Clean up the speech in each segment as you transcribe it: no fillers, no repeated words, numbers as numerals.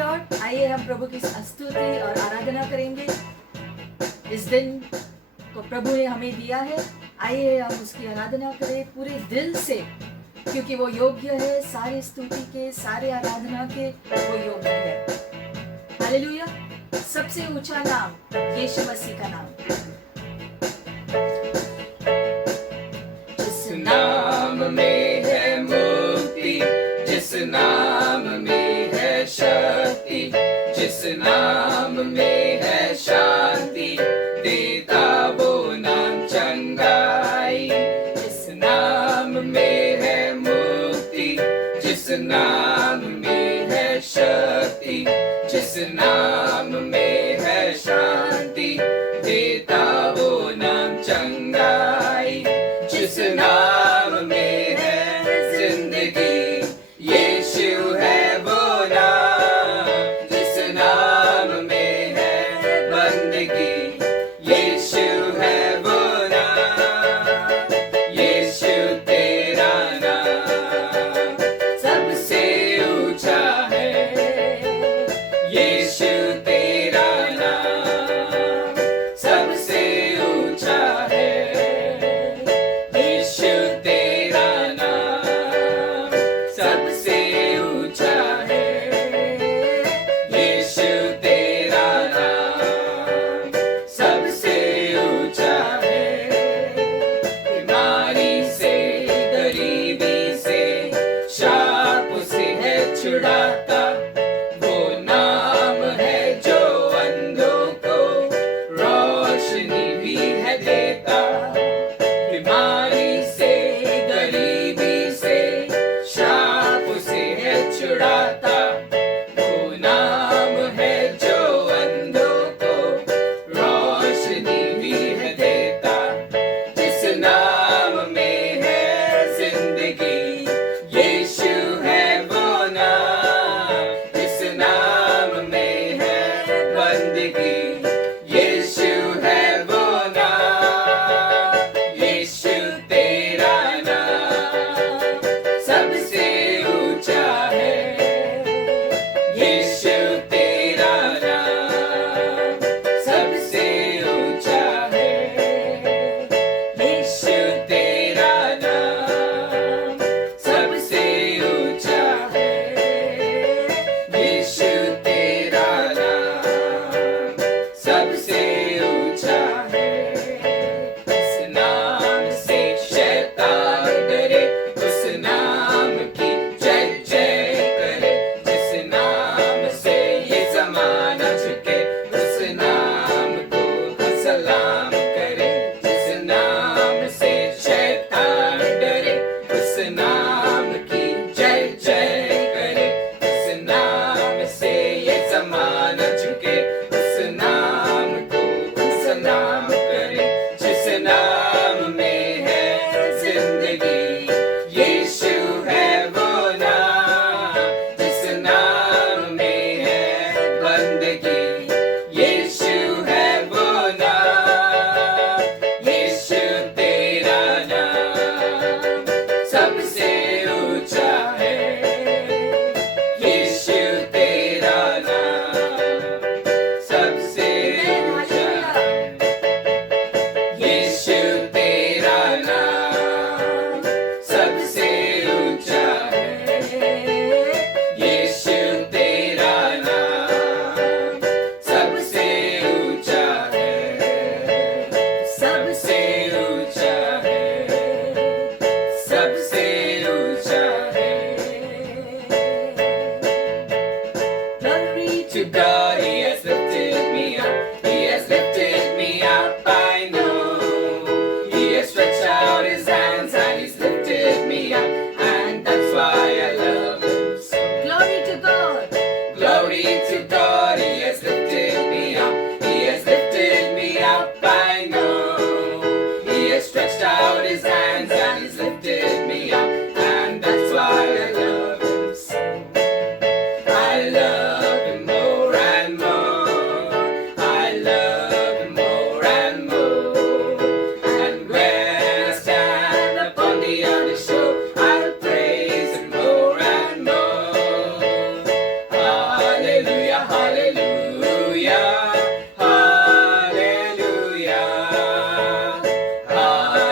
Lord. आइए हम प्रभु की स्तुति और आराधना करेंगे। इस दिन को प्रभु ने हमें दिया है, आइए हम उसकी आराधना करें पूरे दिल से, क्योंकि वो योग्य है सारे स्तुति के, सारे आराधना के, वो योग्य है। हालेलुया। सबसे ऊंचा नाम यीशु मसीह का नाम। जिस नाम में है मुक्ति, जिस नाम में है शक्ति, जिस नाम में है शांति, देता वो नाम चंगाई। जिस नाम में है मुक्ति, जिस नाम में है शक्ति, जिस नाम में है शांति, देता वो नाम चंगाई। जिस नाम में है जिंदगी, यीशु है वो नाम। जिस नाम में है बंदगी, यीशु है वो नाम। यीशु तेरा नाम सबसे ऊंचा है। यीशु तेरा नाम सबसे ऊंचा है। यीशु तेरा नाम सबसे ऊंचा है। यीशु तेरा नाम सबसे ऊंचा है। बीमारी से, गरीबी से, शाप से है छुड़ाता, वो नाम है जो अंधों को रोशनी भी है देता। बीमारी से, गरीबी से, शाप से है छुड़ाता, वो नाम है जो अंधों को रोशनी भी है देता। जिस नाम में है जिंदगी, यीशु है वो नाम।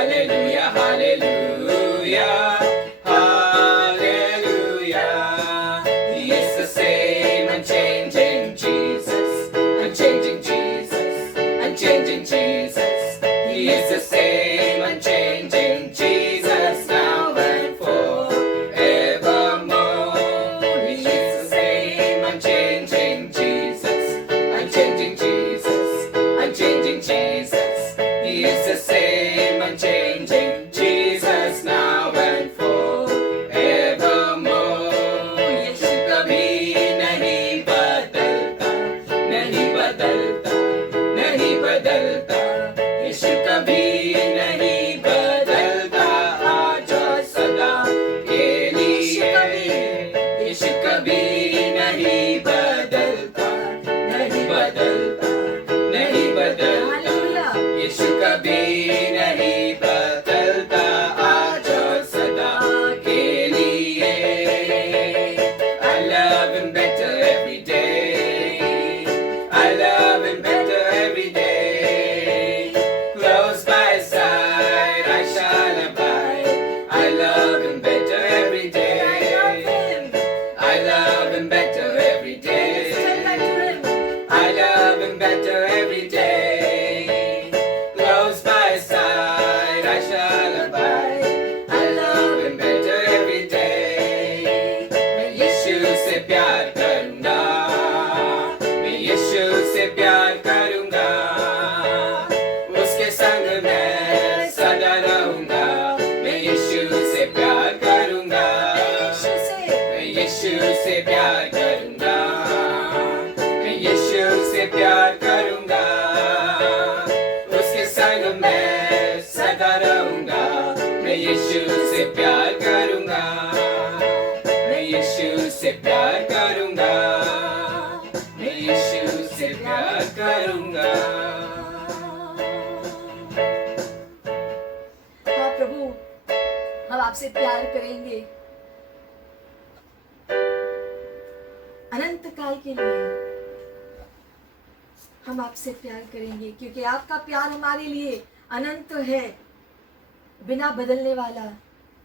Hallelujah, hallelujah, hallelujah. He is the same unchanging Jesus, unchanging Jesus, unchanging Jesus. He is the same unchanging Jesus now and forevermore. He is the same unchanging Jesus, unchanging Jesus, unchanging Jesus. He is the same unchanging Jesus now and forevermore. यीशु कभी नहीं बदलता, नहीं बदलता, नहीं बदलता। यीशु कभी नहीं बदलता, आज और सदा के लिए। यीशु कभी नहीं बदलता, नहीं बदलता, नहीं बदलता। Hallelujah. यीशु कभी नहीं बदलता, आज और सदा के लिए। I love him better every day. I love him better every day. Close by his side, I shall abide. I love him better every day. I love him better every day. I love him better every day. Close by his side, I shall abide. I love him better every day. मैं यीशु से प्यार करूंगा, मैं यीशु से प्यार करूंगा। उसके संग मैं सदा रहूंगा। मैं यीशु से प्यार करूंगा, मैं यीशु से प्यार करूंगा, मैं यीशु से प्यार करूंगा। उसके संग मैं सदा रहूंगा। मैं यीशु से प्यार करूंगा, मैं यीशु से प्यार करूंगा, मैं यीशु से प्यार करूंगा। हाँ प्रभु, हम आपसे प्यार करेंगे अनंत काल के लिए। हम आपसे प्यार करेंगे क्योंकि आपका प्यार हमारे लिए अनंत है, बिना बदलने वाला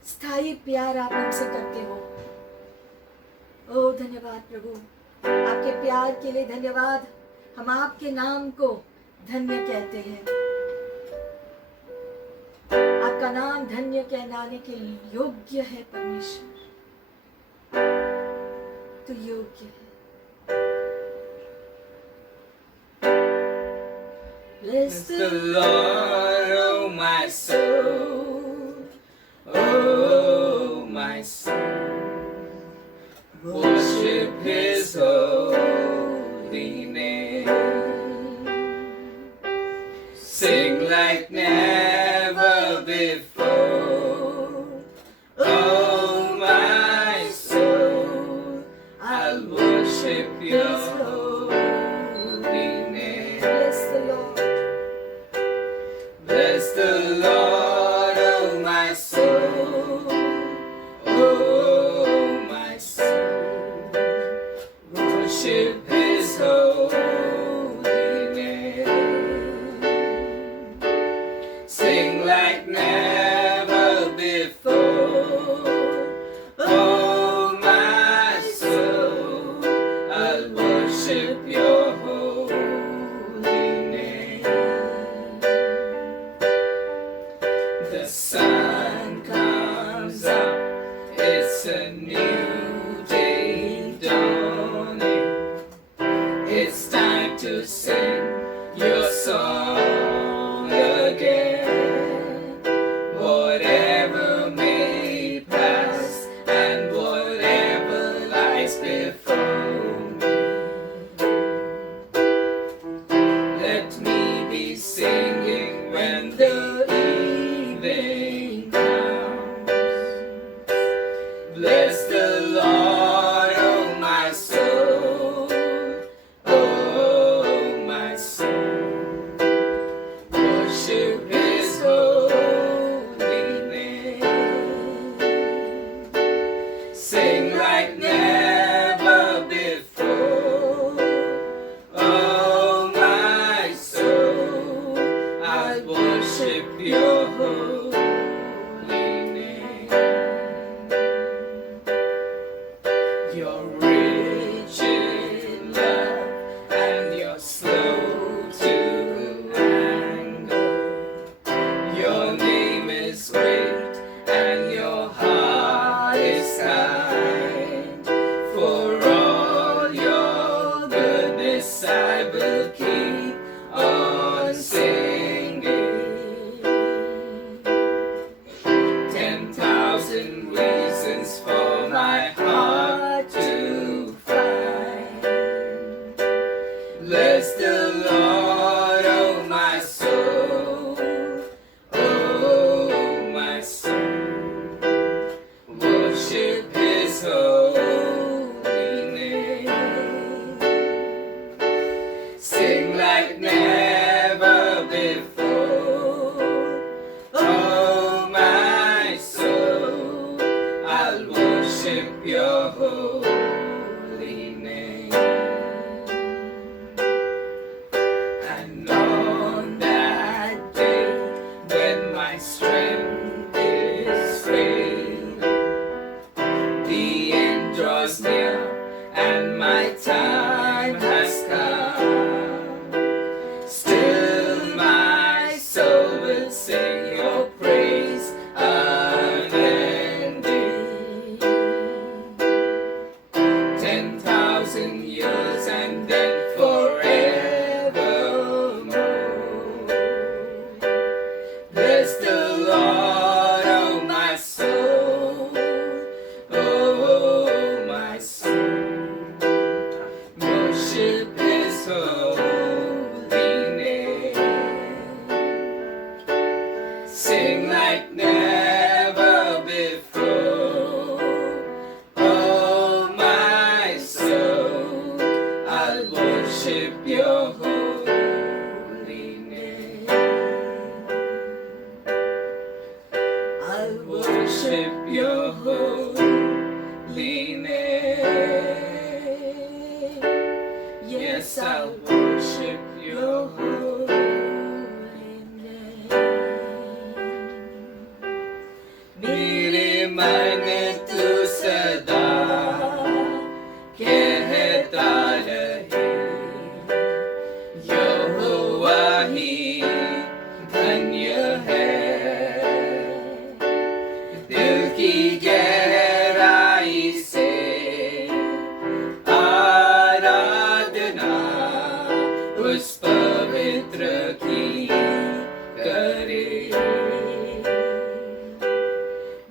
स्थायी प्यार आप हमसे करते हो। ओ धन्यवाद प्रभु, आपके प्यार के लिए धन्यवाद। हम आपके नाम को धन्य कहते हैं। आपका नाम धन्य कहलाने के योग्य है परमेश्वर, तो योग्य है। Bless Bless the Lord, oh my soul, oh my soul. Worship His holy name. Sing like never before, oh my soul. I'll worship Your holy name. Bless the Lord. Bless the Lord, oh my soul, oh my soul. Worship His holy name. Sing like never before, oh my soul. I'll worship Your holy name. The sun comes up, it's a new day dawning. It's time to sing your song again. Whatever may pass and whatever lies before me, let me be singing when the evening comes. worship your holy name. And on that day, when my strength is failing, the end draws near and my time has come. Still my soul will sing your praise unending. 10,000 years and then forevermore. Bless the Lord, oh my soul, oh my soul. Worship His holy name. Sing like never before. Oh my soul, I'll worship your holy name. I'll worship your holy name. Yes, I'll worship your holy name. मेरे मन तू सदा कहता रहे, यहोवा ही धन्य है। दिल की गहराई से आराधना उस पवित्र की करे।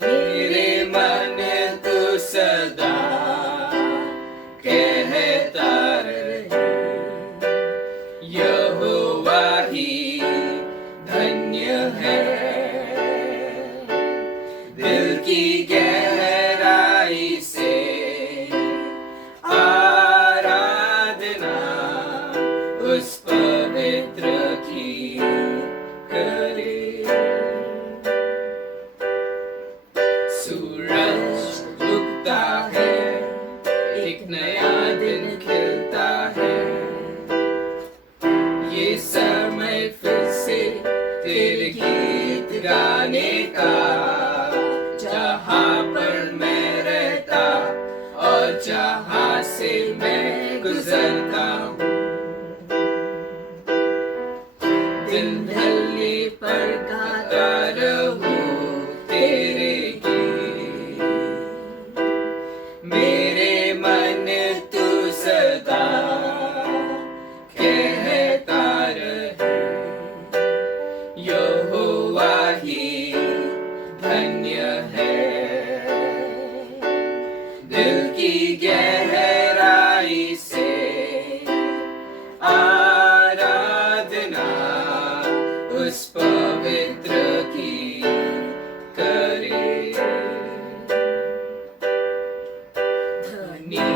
मेरे मन तू सदा कहता रहे, यहोवा ही धन्य है। दिल की गहराई से आराधना उस पवित्र की करे। सूरज उगता है, एक नया दिन खिलता है। ये समय फिर से तेरे गीत गाने का, जहाँ पर मैं रहता और जहाँ से मैं गुजरता हूँ। दिन ढलने पर गाता रहूं तेरे गीत। मेरे मन तू सदा कहता रहे, यहोवा ही धन्य है। दिल की गहराई से आराधना उस पवित्र की करे। धनी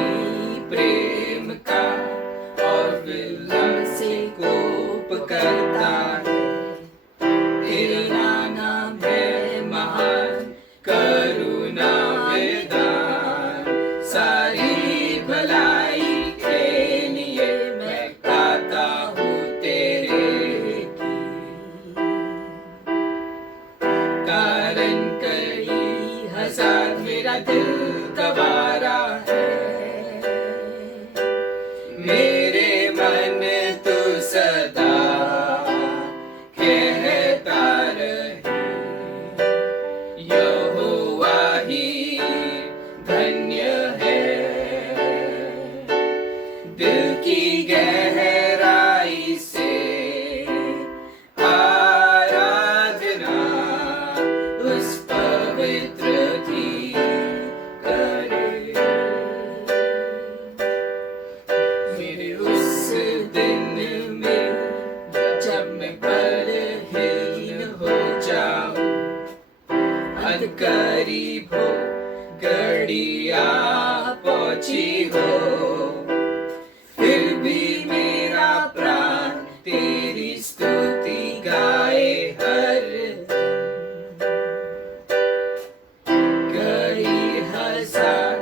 प्रेम का और विलंब से कोप करता है। तेरा नाम है महान, करुणा विदान। सारी भलाई के लिए मैं गाता हूँ तेरे गीत। कारण कई हजार मेरा दिल गवारा है। मेरे मन तू सदा कहता रहे, यहोवा ही धन्य है। दिल की गहराई से आराधना उस पवित्र की करे। मेरे उस दिन में जब मैं बलहीन हो जाऊं, अंत करीब हो, घड़िया पहुंची हो, फिर भी मेरा प्राण तेरी स्तुति गाए हरदम। कई हजार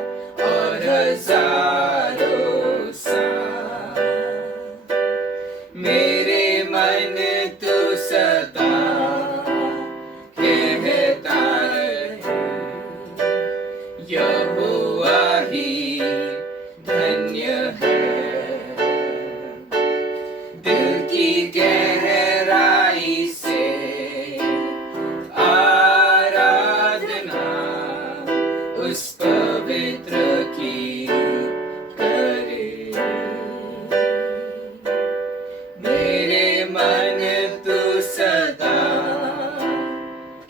उस पवित्र की करे। मेरे मन तू सदा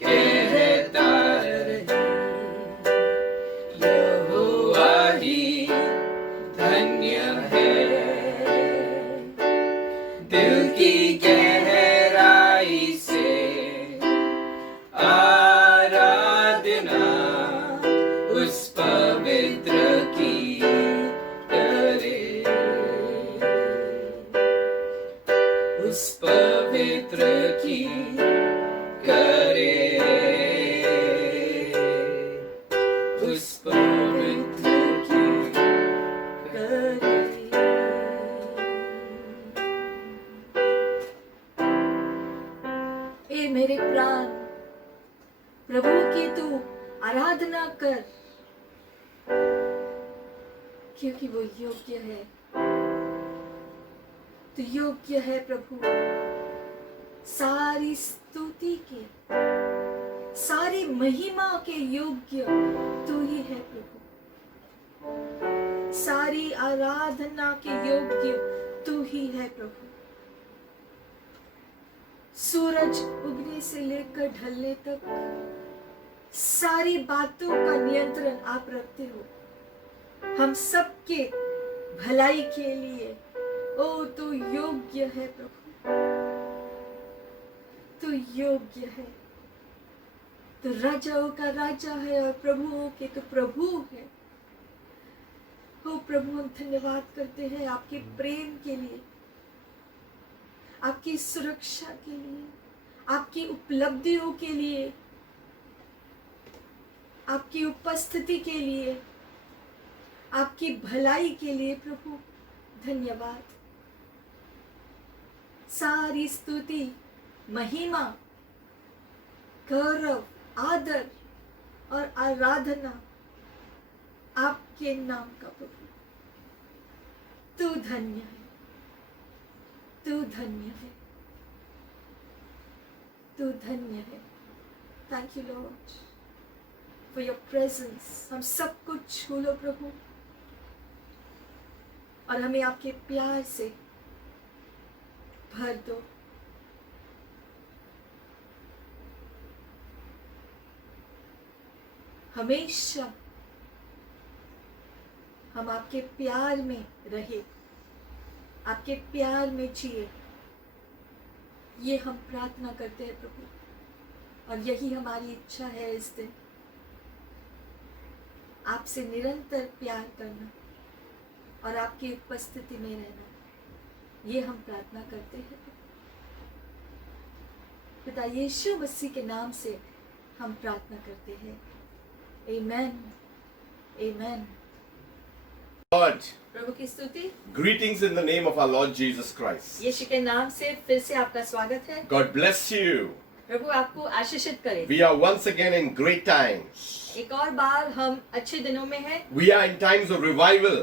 कहता रहे, यहोवा ही धन्य है। दिल की गहराई से आराधना उस पवित्र की करे। उस पवित्र की करे। उस पवित्र की करे। ए मेरे प्राण, प्रभु की तू आराधना कर, क्योंकि वो योग्य है। तू योग्य है प्रभु, सारी स्तुति के, सारी महिमा के योग्य तू ही है प्रभु। सारी आराधना के योग्य तू ही है प्रभु। सूरज उगने से लेकर ढलने तक सारी बातों का नियंत्रण आप रखते हो, हम सबके भलाई के लिए। ओ तू योग्य है प्रभु, तू योग्य है। तू राजाओं का राजा है और प्रभुओं के तो प्रभु है। ओ प्रभु, हम धन्यवाद करते हैं आपके प्रेम के लिए, आपकी सुरक्षा के लिए, आपकी उपलब्धियों के लिए, आपकी उपस्थिति के लिए, आपकी भलाई के लिए। प्रभु धन्यवाद। सारी स्तुति, महिमा, गौरव, आदर और आराधना आपके नाम का प्रभु। तू धन्य है, तू धन्य है, तू धन्य है। Thank you Lord for your presence. हम सब कुछ छू लो प्रभु, और हमें आपके प्यार से भर दो। हमेशा हम आपके प्यार में रहे, आपके प्यार में जिए, ये हम प्रार्थना करते हैं प्रभु। और यही हमारी इच्छा है इस दिन, आपसे निरंतर प्यार करना और आपकी उपस्थिति में रहना, ये हम प्रार्थना करते हैं। पिता यीशु मसीह के नाम से हम प्रार्थना करते हैं। आमेन, आमेन। Lord, प्रभु की स्तुति। greetings in the name of our Lord Jesus Christ. यीशु के नाम से फिर से आपका स्वागत है। God bless you. प्रभु आपको आशीषित करे। We are once again in great times. एक और बार हम अच्छे दिनों में हैं, We are in times of revival.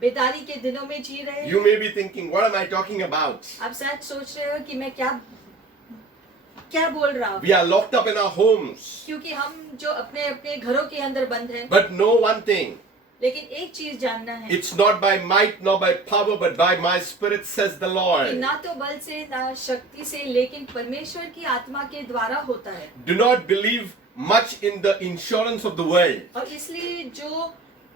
बेदारी के दिनों में जी रहे You हैं। may be thinking, what am I talking about? आप शायद सोच रहे हो कि मैं क्या बोल रहा हूँ, We are locked up in our homes. क्योंकि हम जो अपने अपने घरों के अंदर बंद हैं। But know one thing, लेकिन एक चीज जानना है it's not by might nor by power, but by my spirit, says the कि Lord. ना तो बल से ना शक्ति से, लेकिन परमेश्वर की आत्मा के द्वारा होता है। Do not believe much in the insurance of the world. और इसलिए जो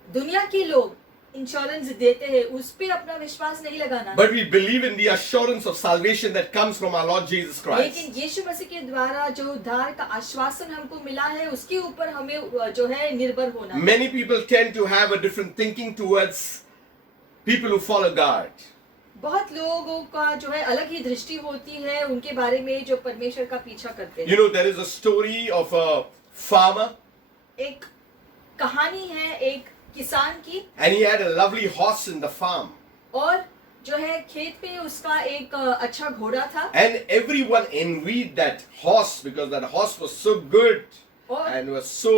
दुनिया के लोग इंश्योरेंस देते हैं उस पे अपना विश्वास नहीं लगाना, But we believe in the assurance of salvation that comes from our Lord Jesus Christ. लेकिन यीशु मसीह के द्वारा जो उद्धार का आश्वासन हमको मिला है उसके ऊपर हमें जो है निर्भर होना है। Many people tend to have a different thinking towards people who follow God. बहुत लोगों का जो है अलग ही दृष्टि होती है उनके बारे में जो परमेश्वर का पीछा करते You हैं। know, there is a story of a farmer, एक कहानी है एक किसान की, and he had a lovely horse in the farm. और जो है खेत पे उसका एक अच्छा घोड़ा था, And everyone envied that horse because that horse was so good और and was so,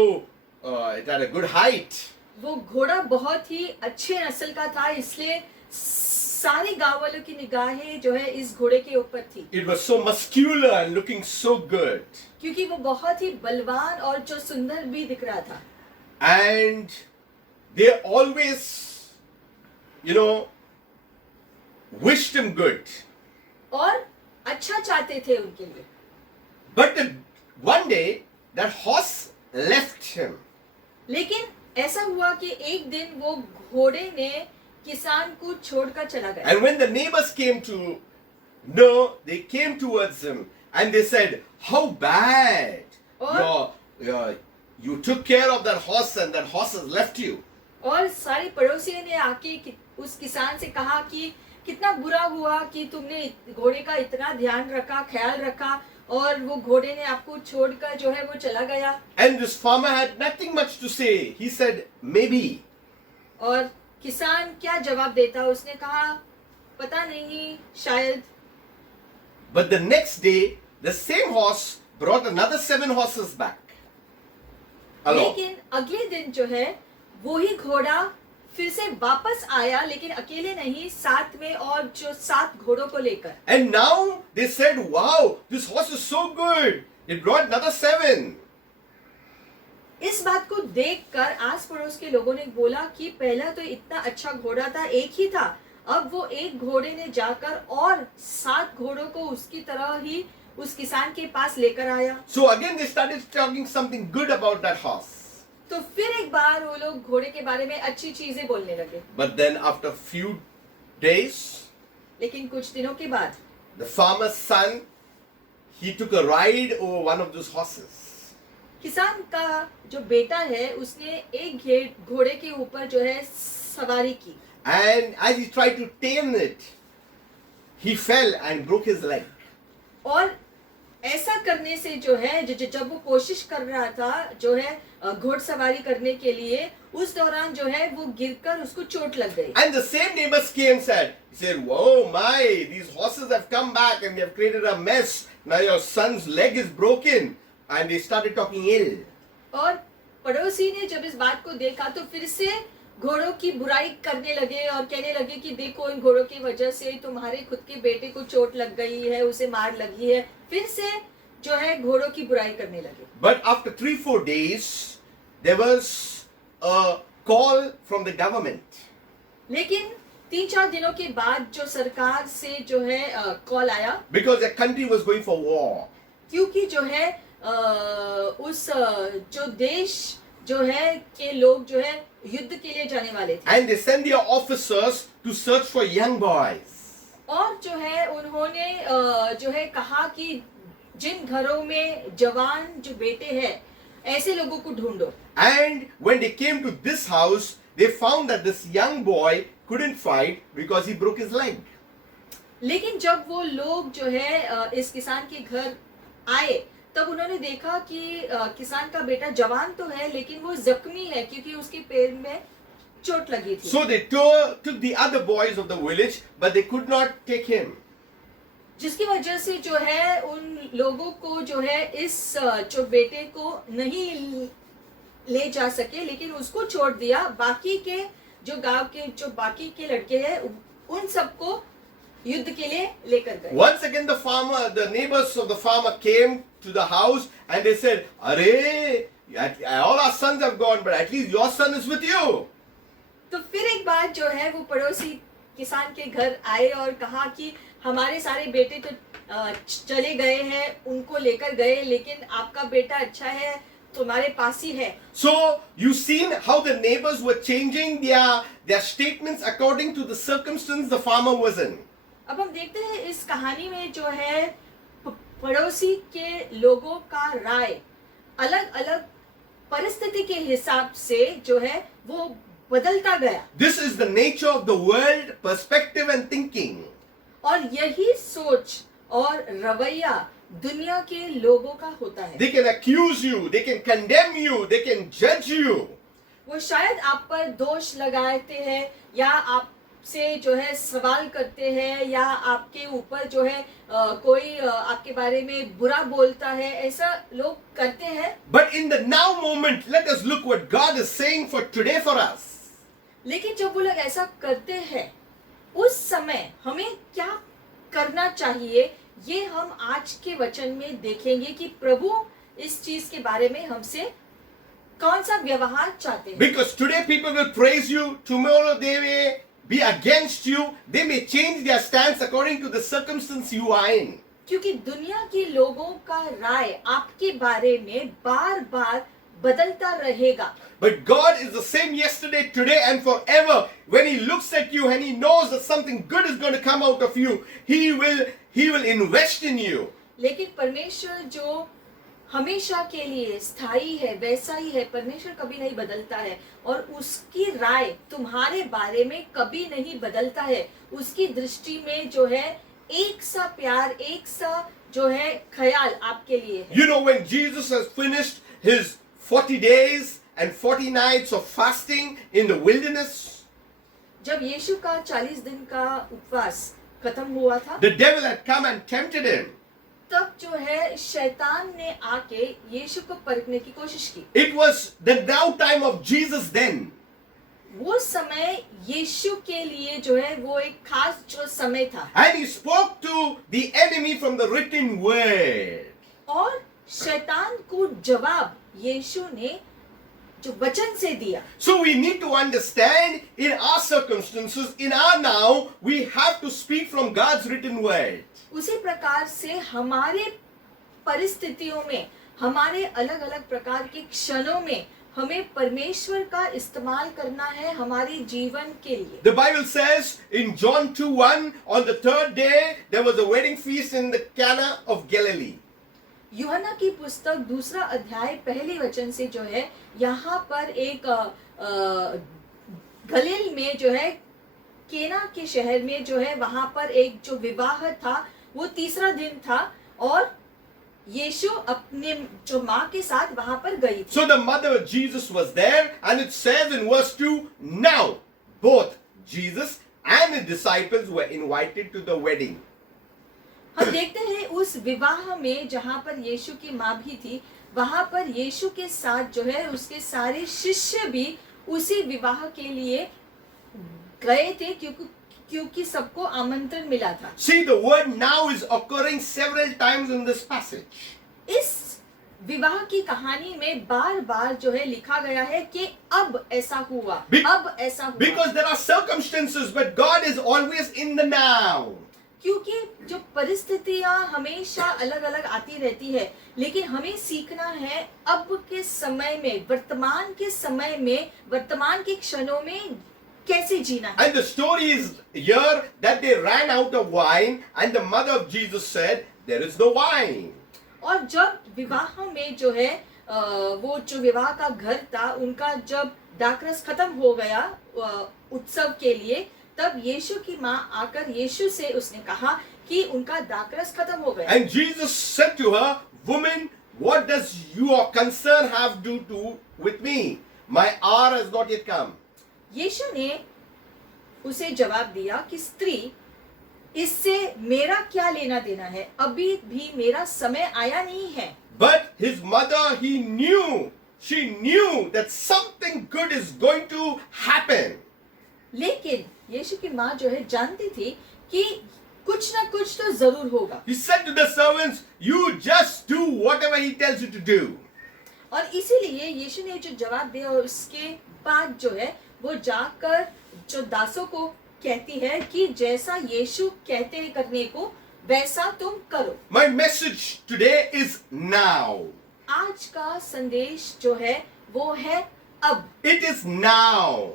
it had a good height. वो घोड़ा बहुत ही अच्छे नस्ल का था, इसलिए सारे गांव वालों की निगाहें जो है इस घोड़े के ऊपर थी, It was so muscular and looking so good. क्योंकि वो बहुत ही बलवान और जो सुंदर भी दिख रहा था। and they always, wished him good. और अच्छा चाहते थे उनके लिए। But one day, that horse left him. लेकिन ऐसा हुआ कि एक दिन वो घोड़े ने किसान को छोड़कर चला गया। And when the neighbors came to know, they came towards him and they said, "How bad! You took care of that horse and that horse has left you." और सारे पड़ोसियों ने आके उस किसान से कहा कि कितना बुरा हुआ कि तुमने घोड़े का इतना ध्यान रखा, ख्याल रखा, और वो घोड़े ने आपको छोड़कर जो है वो चला गया। And this farmer had nothing much to say. He said, "Maybe." और किसान क्या जवाब देता, उसने कहा पता नहीं, शायद। But the next day, the same horse brought another 7 horses back. Along. लेकिन अगले दिन जो है वही घोड़ा फिर से वापस आया, लेकिन अकेले नहीं, साथ में और जो 7 घोड़ों को लेकर। And now they said, "Wow, this horse is so good. It brought another 7." इस बात को देखकर आस पड़ोस के लोगों ने बोला कि पहला तो इतना अच्छा घोड़ा था, एक ही था, अब वो एक घोड़े ने जाकर और 7 घोड़ों को उसकी तरह ही उस किसान के पास लेकर आया। So again they started talking something good about that horse. तो फिर एक बार वो लोग घोड़े के बारे में अच्छी चीजें बोलने लगे। But then after few days, लेकिन कुछ दिनों के बाद the farmer's son, he took a ride over one of those horses. किसान का जो बेटा है उसने एक घोड़े के ऊपर जो है सवारी की, And as he tried to tame it, he fell and broke his leg. और ऐसा करने से जो है जब वो कोशिश कर रहा था जो है घोड़सवारी करने के लिए, उस दौरान जो है वो गिरकर उसको चोट लग गई। And the same neighbors came and said, "Whoa, my, these horses have come back and they have created a mess. Now your son's leg is broken." And they started talking ill. और पड़ोसी ने जब इस बात को देखा तो फिर से घोड़ों की बुराई करने लगे और कहने लगे कि देखो, इन घोड़ों की वजह से तुम्हारे खुद के बेटे को चोट लग गई है, उसे मार लगी है। फिर से जो है घोड़ों की बुराई करने लगे। But after 3-4 days, there was a call from the government. लेकिन 3-4 दिनों के बाद जो सरकार से जो है कॉल आया, Because the country was going for war. क्योंकि जो है उस जो देश जो है के लोग जो है युद्ध के लिए जाने वाले थे। And they sent their officers to search for young boys. और जो है उन्होंने जो है कहा कि जिन घरों में जवान जो बेटे हैं ऐसे लोगों को ढूंढो। And when they came to this house, they found that this young boy couldn't fight because he broke his leg. लेकिन जब वो लोग जो है इस किसान के घर आए, तब उन्होंने देखा कि किसान का बेटा जवान तो है लेकिन वो जख्मी है क्योंकि उसके पैर में चोट लगी थी। So they took the other boys of the village, but they could not take him. जिसकी वजह से जो है उन लोगों को जो है इस जो बेटे को नहीं ले जा सके, लेकिन उसको छोड़ दिया। बाकी के जो गांव के जो बाकी के लड़के हैं उन सबको युद्ध के लिए लेकर गए। Once again the neighbors of the farmer came to the house and they said, "Arey, all our sons have gone, but at least your son is with you." तो फिर एक बार जो है वो पड़ोसी किसान के घर आए और कहा कि हमारे सारे बेटे तो चले गए हैं, उनको लेकर गए, लेकिन आपका बेटा अच्छा है, तुम्हारे पास ही है। So you seen how the neighbors were changing their statements according to the circumstance the farmer was in. अब हम देखते हैं इस कहानी में जो है पड़ोसी के लोगों का राय अलग अलग परिस्थिति के हिसाब से जो है वो बदलता गया। This is the nature of the world, perspective and thinking. और यही सोच और रवैया दुनिया के लोगों का होता है। They can accuse you, they can condemn you, they can judge you. वो शायद आप पर दोष लगाते हैं या आपसे जो है सवाल करते हैं या आपके ऊपर जो है कोई आपके बारे में बुरा बोलता है, ऐसा लोग करते हैं। But in the now moment, let us look what God is saying for today for us. लेकिन जब वो लोग ऐसा करते हैं, उस समय हमें क्या करना चाहिए, ये हम आज के वचन में देखेंगे कि प्रभु इस चीज के बारे में हमसे कौन सा व्यवहार चाहते हैं? Because today people will praise you, tomorrow they may be against you, they may change their stance according to the circumstance you are in. क्योंकि दुनिया के लोगों का राय आपके बारे में बार बार बदलता रहेगा, But God is the same yesterday, today and forever. When He looks at you and He knows that something good is going to come out of you, He will invest in you. लेकिन परमेश्वर जो हमेशा के लिए स्थायी है वैसा ही है। परमेश्वर कभी नहीं बदलता है और उसकी राय तुम्हारे बारे में कभी नहीं बदलता है। उसकी दृष्टि में जो है एक सा प्यार, एक सा जो है ख्याल आपके लिए है। You know, when Jesus has finished His 40 days and 40 nights of fasting in the wilderness, जब यीशु का 40 दिन का उपवास खत्म हुआ था, the devil had come and tempted Him. तब जो है शैतान ने आके यीशु को परखने की कोशिश की। It was the now time of Jesus then. वो समय यीशु के लिए जो है वो एक खास जो समय था And He spoke to the enemy from the written word. और शैतान को जवाब यीशु ने जो वचन से दिया। So we need to understand in our circumstances, in our now, we have to speak from God's written word. उसी प्रकार से हमारे परिस्थितियों में, हमारे अलग अलग प्रकार के क्षणों में हमें परमेश्वर का इस्तेमाल करना है हमारे जीवन के लिए। The Bible says in John 2:1, on the third day there was a wedding feast in the Cana of Galilee. यूहन्ना की पुस्तक 2 अध्याय पहले वचन से जो है यहाँ पर एक गलील में जो है केना के शहर में जो है वहां पर एक जो विवाह था वो 3रा दिन था और यीशु अपने जो माँ के साथ वहां पर गई थी। So the mother of Jesus was there, and it says in verse 2, now both Jesus and the disciples were invited to the wedding. हम देखते हैं उस विवाह में जहाँ पर यीशु की माँ भी थी, वहां पर यीशु के साथ जो है उसके सारे शिष्य भी उसी विवाह के लिए गए थे क्योंकि सबको आमंत्रण मिला था। See, the word now is occurring several times in this passage. इस विवाह की कहानी में बार बार जो है लिखा गया है कि अब ऐसा हुआ, अब ऐसा हुआ। Because there are circumstances, but God is always in the now. क्योंकि जो परिस्थितियां हमेशा अलग अलग आती रहती है, लेकिन हमें सीखना है अब के समय में, वर्तमान के समय में, वर्तमान के क्षणों में कैसे जीना है। And the story is here that they ran out of wine, and the mother of Jesus said, there is no wine. और जब विवाह में जो है वो जो विवाह का घर था उनका जब दाखरस खत्म हो गया उत्सव के लिए, तब यीशु की माँ आकर यीशु से उसने कहा कि उनका दाखरस खत्म हो गया। And Jesus said to her, woman, what does your concern have to do with me? My hour has not yet come. यीशु ने उसे जवाब दिया कि स्त्री, इससे मेरा क्या लेना देना है, अभी भी मेरा समय आया नहीं है। But his mother, she knew that something good is going to happen. लेकिन यीशु की माँ जो है जानती थी कि कुछ ना कुछ तो जरूर होगा। He said to the servants, you just do whatever he tells you to do. और इसीलिए यीशु ने जो जवाब दिया उसके बाद जो है वो जाकर जो दासों को कहती है कि जैसा यीशु कहते हैं करने को वैसा तुम करो। My message today is now. आज का संदेश जो है वो है अब। It is now.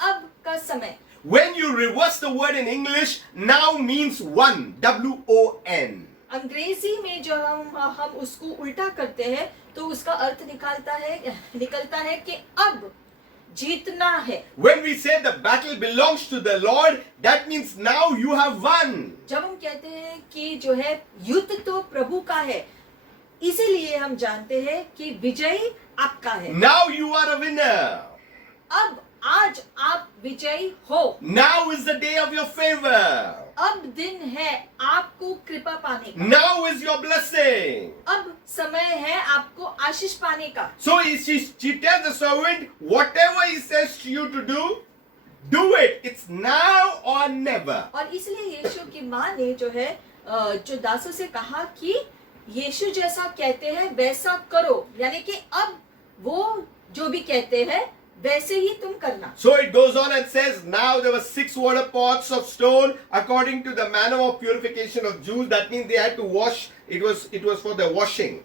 अब का समय। When you reverse the word in English, now means one, W-O-N. अंग्रेजी में जो हम उसको उल्टा करते हैं तो उसका अर्थ निकलता है कि अब जीतना है। When we say the battle belongs to the Lord, that means now you have won. जब हम कहते हैं कि जो है युद्ध तो प्रभु का है, इसीलिए हम जानते हैं कि विजय आपका है। Now you are a winner. अब आज आप विजयी हो। Now is the day of your favor. अब दिन है आपको कृपा पाने का। Now is your blessing. अब समय है आपको आशीष पाने का। So she tells the servant, whatever he says to you to do it. It's now or never. और इसलिए यीशु की माँ ने जो है जो दासों से कहा कि यीशु जैसा कहते हैं वैसा करो, यानी कि अब वो जो भी कहते हैं वैसे ही तुम करना। So it goes on and says, now there were 6 water pots of stone according to the manner of purification of Jews. That means they had to wash. It was for the washing.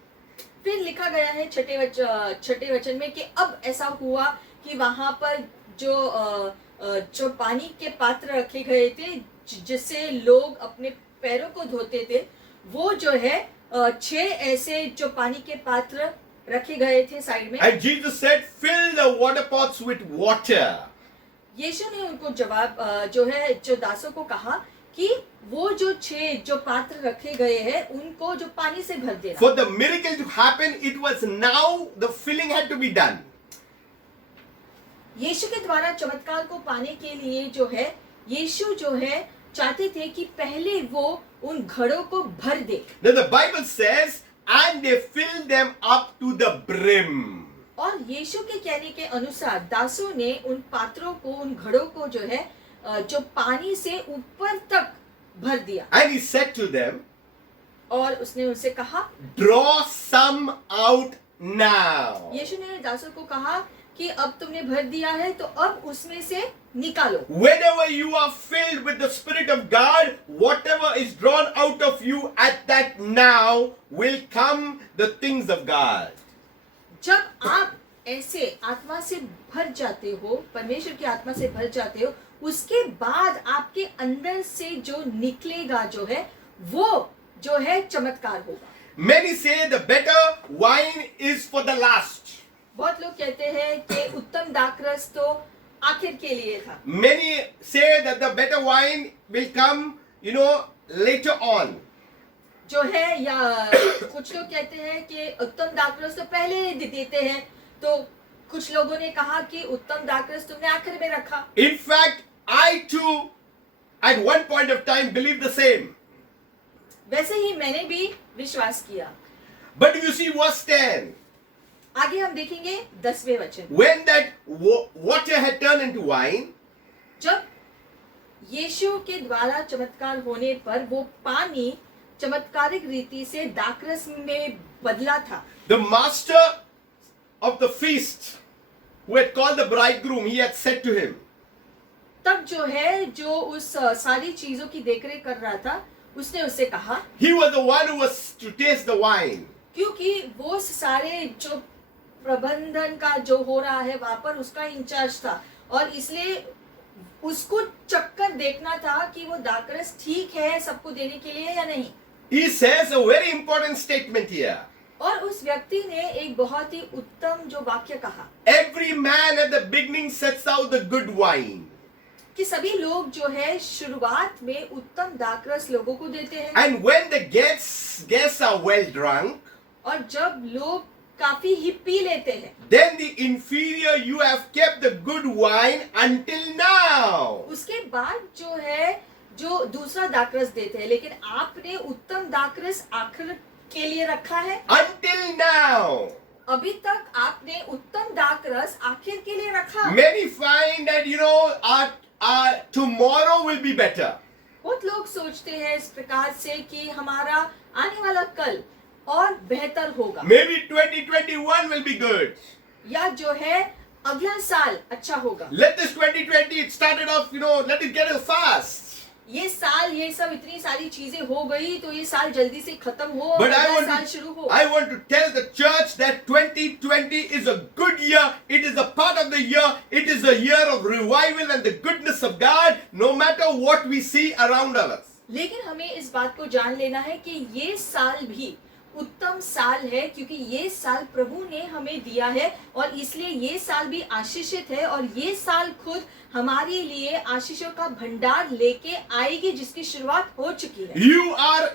फिर लिखा गया है छठे वचन में कि अब ऐसा हुआ कि वहां पर जो पानी के पात्र रखे गए थे जिससे लोग अपने पैरों को धोते थे, वो जो है 6 ऐसे जो पानी के पात्र रखे गए थे साइड में। And Jesus said, fill the water pots with water. यीशु ने उनको जवाब जो दासों को कहा कि वो जो 6 जो पात्र रखे गए हैं उनको जो पानी से भर देना। For the miracle to happen, it was now the filling had to be done. यीशु के द्वारा चमत्कार को पाने के लिए जो है यीशु जो है चाहते थे कि पहले वो उन घड़ों को भर दे। Now the Bible says, and they filled them up to the brim. और यीशु के कहने के अनुसार दासों ने उन पात्रों को उन घड़ों को जो है जो पानी से ऊपर तक भर दिया। And he said to them, और उसने उनसे कहा, draw some out now. यीशु ने दासों को कहा कि अब तुमने भर दिया है तो अब उसमें से निकालो। Whenever you are filled with the Spirit of God, whatever is drawn out of you at that now will come the things of God. जब आप ऐसे आत्मा से भर जाते हो, परमेश्वर की आत्मा से भर जाते हो, उसके बाद आपके अंदर से जो निकलेगा जो है वो जो है चमत्कार होगा। Many say the better wine is for the last. बहुत लोग कहते हैं कि उत्तम दाखरस तो आखिर के लिए था। Many say that the better wine will come, later on. जो है या कुछ लोग कहते हैं कि उत्तम दाखरस तो पहले देते हैं, तो कुछ लोगों ने कहा कि उत्तम दाखरस तुमने आखिर में रखा। In fact, I too, at one point of time, believed the same. वैसे ही मैंने भी विश्वास किया। But you see verse 10. आगे हम देखेंगे 10वें वचन। When that water had turned into wine, जब यीशु के द्वारा चमत्कार होने पर वो पानी चमत्कारिक रीति से दाखरस में बदला था, the master of the feast, who had called the bridegroom, he had said to him, तब जो उस सारी चीजों की देखरेख कर रहा था, उसने उससे कहा, he was the one who was to taste the wine. क्योंकि वो सारे जो प्रबंधन का जो हो रहा है वहां पर उसका इंचार्ज था और इसलिए उसको चक्कर देखना था कि वो दाखरस ठीक है सबको देने के लिए या नहीं। He says a very important statement here. और उस व्यक्ति ने एक बहुत ही उत्तम जो वाक्य कहा, Every man at the beginning sets out the good wine. कि सभी लोग जो है शुरुआत में उत्तम दाखरस लोगों को देते हैं, And when the guests are well drunk, और जब लोग काफी ही पी लेते हैं, then the inferior you have kept the good wine until now. उसके बाद जो है जो दूसरा दाखरस देते हैं, लेकिन आपने उत्तम दाखरस आखिर के लिए रखा है। Until now. अभी तक आपने उत्तम दाखरस आखिर के लिए रखा। Many find that our tomorrow will be better. बहुत लोग सोचते हैं इस प्रकार से कि हमारा आने वाला कल और बेहतर होगा, Maybe 2021 will be good. या जो है अगला साल अच्छा होगा। Let this 2020, it started off, let it get fast. ये साल ये सब इतनी सारी चीजें हो गई तो ये साल जल्दी से खत्म हो, But अगला साल शुरू हो। I want to tell the church that 2020 is a good year. It is a part of the year. It is a year of revival and the goodness of God, no matter what we see around us. लेकिन हमें इस बात को जान लेना है कि ये साल भी उत्तम साल है, क्योंकि ये साल प्रभु ने हमें दिया है और इसलिए ये साल भी आशीषित है और ये साल खुद हमारे लिए आशीषों का भंडार लेके आएगी जिसकी शुरुआत हो चुकी है। You are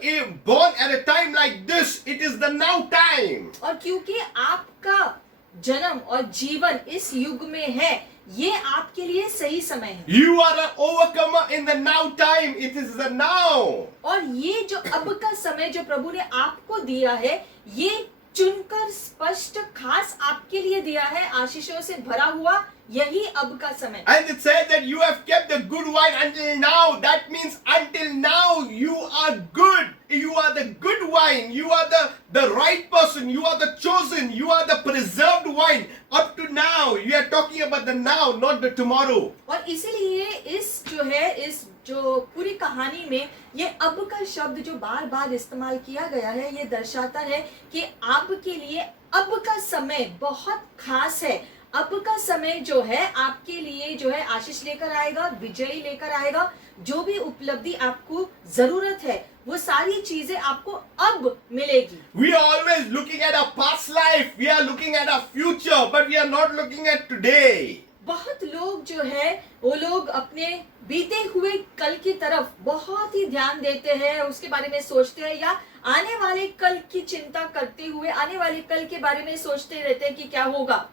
born at a time like this. It is the now time. और क्योंकि आपका जन्म और जीवन इस युग में है, ये आपके लिए सही समय है। You are an overcomer in the now time. It is the now. और ये जो अब का समय जो प्रभु ने आपको दिया है, ये चुनकर स्पष्ट खास आपके लिए दिया है, आशीषों से भरा हुआ, यही अब का समय। And it says that you have kept the good wine until now. That means until now you are good. You are the good wine. You are the right person. You are the chosen. You are the preserved wine. Up to now. You are talking about the now, not the tomorrow. और इसीलिए इस जो पूरी कहानी में ये अब का शब्द जो बार बार इस्तेमाल किया गया है, ये दर्शाता है कि आपके लिए अब का समय बहुत खास है। अब का समय जो है आपके लिए जो है आशीष लेकर आएगा, विजयी लेकर आएगा। जो भी उपलब्धि आपको जरूरत है वो सारी चीजें आपको अब मिलेगी। We are always looking at our past life. We are looking at our future, but we are not looking at today. बहुत लोग जो है वो लोग अपने बीते हुए कल की तरफ बहुत ही ध्यान देते हैं, उसके बारे में सोचते हैं, या आने वाले कल की चिंता करते हुए आने वाले कल के बारे में सोचते रहते हैं कि क्या होगा।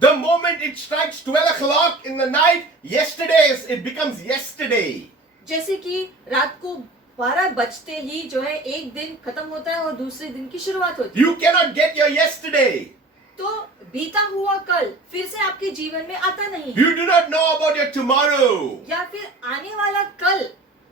The moment it strikes 12 o'clock in the night, it becomes yesterday. जैसे कि रात को 12 बजते ही जो है एक दिन खत्म होता है और दूसरे दिन की शुरुआत होती है। You cannot get your yesterday. तो बीता हुआ कल फिर से आपके जीवन में आता नहीं। You do not know about your tomorrow. या फिर आने वाला कल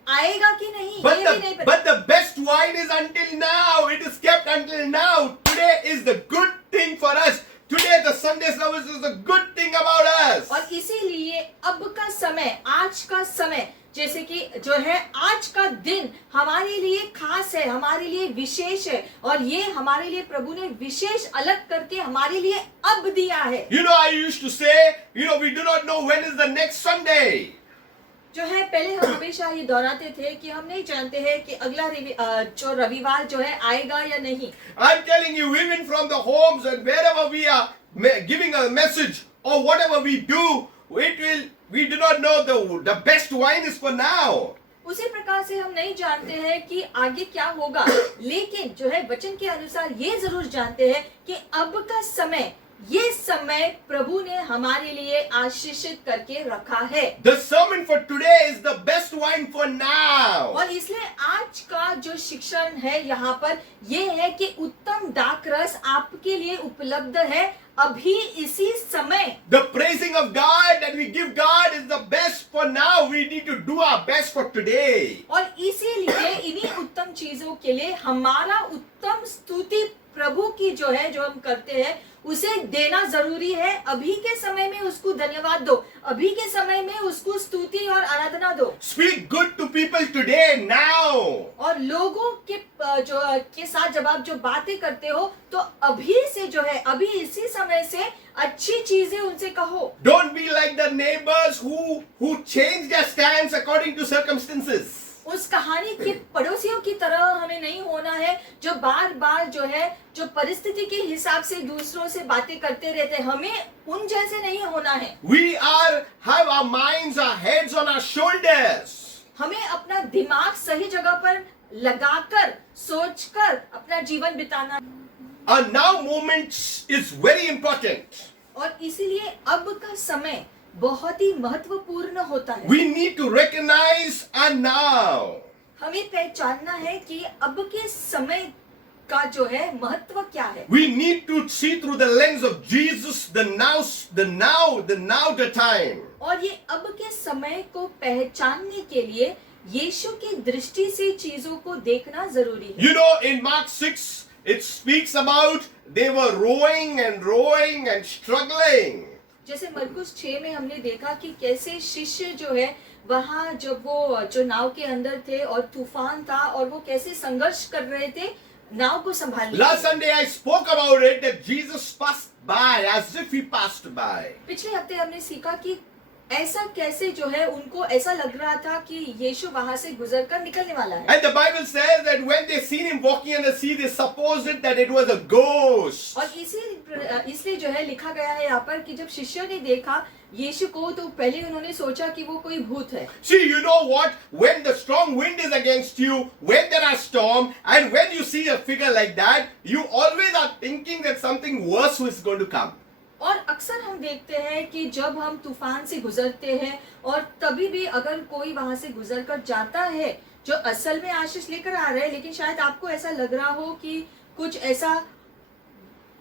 आएगा कि नहीं, ये भी नहीं पता। But the best wine is until now. It is kept until now. Today is the good thing for us. Today the Sunday service is the good thing about us. और इसीलिए अब का समय, आज का समय, जैसे कि जो है आज का दिन हमारे लिए खास है, हमारे लिए विशेष है, और ये हमारे लिए प्रभु ने विशेष अलग करके हमारे लिए अब दिया है। You know, I used to say, we do not know when is the next Sunday. जो है पहले हम हमेशा ये दोहराते थे कि हम नहीं जानते हैं कि अगला जो रविवार जो है आएगा या नहीं। I'm telling you, even from the homes and wherever we are giving a message or whatever we do, we do not know the best wine is for now. उसी प्रकार से हम नहीं जानते हैं कि आगे क्या होगा, लेकिन जो है वचन के अनुसार ये जरूर जानते हैं कि अब का समय, ये समय प्रभु ने हमारे लिए आशीषित करके रखा है। The sermon for today is the best wine for now. और इसलिए आज का जो शिक्षण है यहाँ पर ये है कि उत्तम दाखरस आपके लिए उपलब्ध है अभी इसी समय। The praising of God that we give God is the best for now. We need to do our best for today. और इसीलिए इन्हीं उत्तम चीजों के लिए हमारा उत्तम स्तुति प्रभु की जो है जो हम करते हैं उसे देना जरूरी है। अभी के समय में उसको धन्यवाद दो, अभी के समय में उसको स्तुति और आराधना दो। Speak good to people today, now. और लोगों के के साथ जब आप जो बातें करते हो तो अभी से जो है अभी इसी समय से अच्छी चीजें उनसे कहो। Don't be like the neighbors who change their stance according to circumstances. उस कहानी के पड़ोसियों की तरह हमें नहीं होना है जो बार बार जो है जो परिस्थिति के हिसाब से दूसरों से बातें करते रहते हैं। हमें उन जैसे नहीं होना है। We have our minds, our heads on our shoulders. हमें अपना दिमाग सही जगह पर लगाकर सोचकर अपना जीवन बिताना। A now moment is very important. और इसीलिए अब का समय बहुत ही महत्वपूर्ण होता है। We need to recognize a now. हमें पहचानना है कि अब के समय का जो है महत्व क्या है। We need to see through the lens of Jesus, the time. और ये अब के समय को पहचानने के लिए यीशु की दृष्टि से चीजों को देखना जरूरी है। You know, in Mark 6, it speaks about they were rowing and struggling. जैसे मरकुस 6 में हमने देखा कि कैसे शिष्य जो है वहाँ जब वो जो नाव के अंदर थे और तूफान था और वो कैसे संघर्ष कर रहे थे नाव को संभालने। Last Sunday I spoke about it that Jesus passed by as if he passed by. पिछले हफ्ते हमने सीखा कि ऐसा कैसे जो है उनको ऐसा लग रहा था कि यीशु वहां से गुजरकर निकलने वाला है। And the Bible says that when they seen him walking on the sea, they supposed it that it was a ghost. और इसलिए जो है लिखा गया है यहाँ पर कि जब शिष्यों ने देखा यीशु को तो पहले उन्होंने सोचा कि वो कोई भूत है। See, you know what? When the strong wind is against you, when there are storm, and when you see a figure like that, you always are thinking that something worse is going to come. और अक्सर हम देखते हैं कि जब हम तूफान से गुजरते हैं और तभी भी अगर कोई वहां से गुजर कर जाता है जो असल में आशीष लेकर आ रहा है, लेकिन शायद आपको ऐसा लग रहा हो कि कुछ ऐसा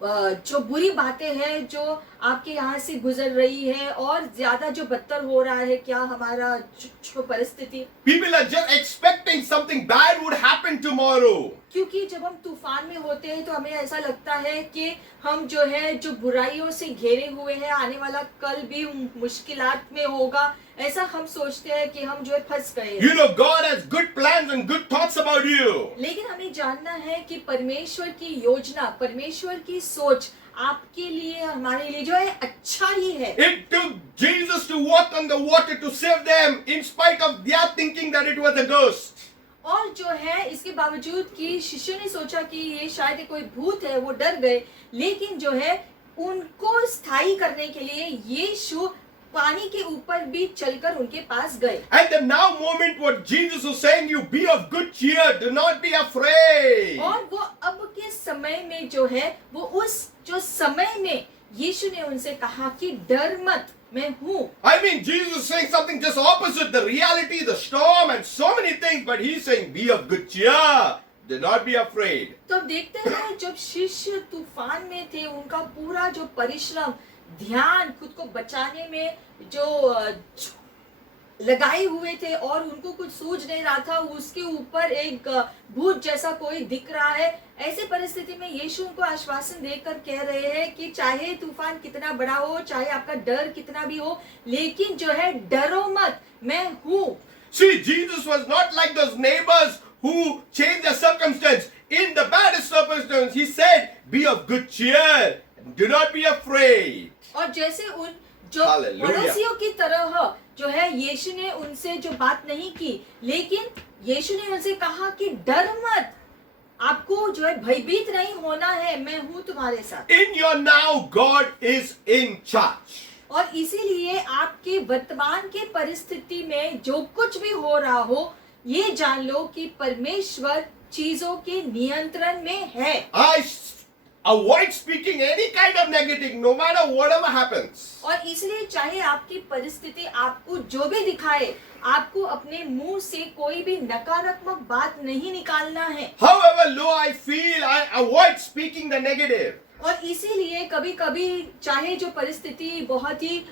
जो बुरी बातें हैं जो आपके यहाँ से गुजर रही है और ज्यादा जो बदतर हो रहा है, क्या हमारा जो परिस्थिति, People are just expecting something bad would happen tomorrow. क्योंकि जब हम तूफान में होते हैं तो हमें ऐसा लगता है कि हम जो है जो बुराइयों से घेरे हुए हैं, आने वाला कल भी मुश्किलात में होगा, ऐसा हम सोचते हैं कि हम जो है फंस गए हैं। You know, God has good plans and good thoughts about you. लेकिन हमें जानना है कि परमेश्वर की योजना, परमेश्वर की सोच आपके लिए, हमारे लिए जो है अच्छा ही है। It took Jesus to walk on the water to save them in spite of their thinking that it was a ghost. और जो है इसके बावजूद कि शिष्यों ने सोचा कि ये शायद कोई भूत है, वो डर गए, लेकिन जो है उनको स्थायी करने के लिए यीशु पानी के ऊपर भी चलकर उनके पास गए। At the now moment what Jesus was saying, you be of good cheer, do not be afraid. और वो अब के समय में जो है वो उस जो समय में यीशु ने उनसे कहा कि डर मत, मैं हूँ। I mean, Jesus is saying something just opposite, the reality, the storm and so many things, but he's saying be of good cheer, do not be afraid. तो अब देखते हैं जब शिष्य तूफान में थे, उनका पूरा जो परिश्रम, ध्यान खुद को बचाने में जो लगाए हुए थे और उनको कुछ सूझ नहीं रहा था, उसके ऊपर एक भूत जैसा कोई दिख रहा है। ऐसे परिस्थिति में यीशु उनको आश्वासन देकर कह रहे हैं कि चाहे तूफान कितना बड़ा हो, चाहे आपका डर कितना भी हो, लेकिन जो है डरो मत, मैं हूँ। See, Jesus was not like those neighbors who changed their circumstance. In the baddest circumstance, he said, be of good cheer, do not be afraid. और जैसे उन जो Hallelujah. पड़ोसियों की तरह जो है यीशु ने उनसे जो बात नहीं की, लेकिन यीशु ने उनसे कहा कि डर मत, आपको जो है भयभीत नहीं होना है, मैं हूँ तुम्हारे साथ। In your now, God is in charge. और इसीलिए आपके वर्तमान के परिस्थिति में जो कुछ भी हो रहा हो, ये जान लो कि परमेश्वर चीजों के नियंत्रण में है। Avoid speaking any kind of negative, no matter whatever happens. और इसलिए चाहे आपकी परिस्थिति आपको जो भी दिखाए, आपको अपने मुंह से कोई भी नकारात्मक बात नहीं निकालना है। However low I feel, I avoid speaking the negative. और इसीलिए कभी कभी चाहे जो परिस्थिति बहुत ही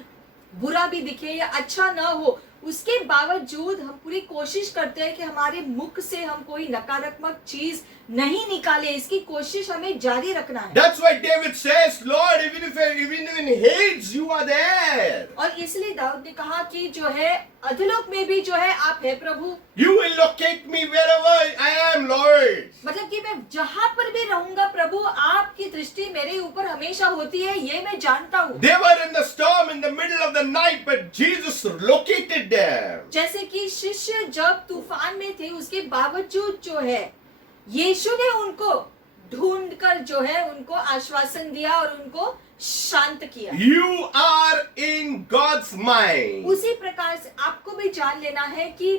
बुरा भी दिखे या अच्छा ना हो, उसके बावजूद हम पूरी कोशिश करते हैं कि हमारे मुख से हम कोई नकारात्मक चीज नहीं निकाले, इसकी कोशिश हमें जारी रखना है। That's why David says, Lord, even in Hades, you are there. और इसलिए दाऊद ने कहा कि जो है अधोलोक में भी जो है आप है प्रभु। You will locate me wherever I am, Lord. मतलब कि मैं जहाँ पर भी रहूंगा प्रभु, आपकी दृष्टि मेरे ऊपर हमेशा होती है, ये मैं जानता हूँ। They were in the storm in the middle of the night, but Jesus located them. जैसे कि शिष्य जब तूफान में थे, उसके बावजूद जो है यीशु ने उनको ढूंढकर जो है उनको आश्वासन दिया और उनको शांत किया। You are in God's mind. उसी प्रकार से आपको भी जान लेना है कि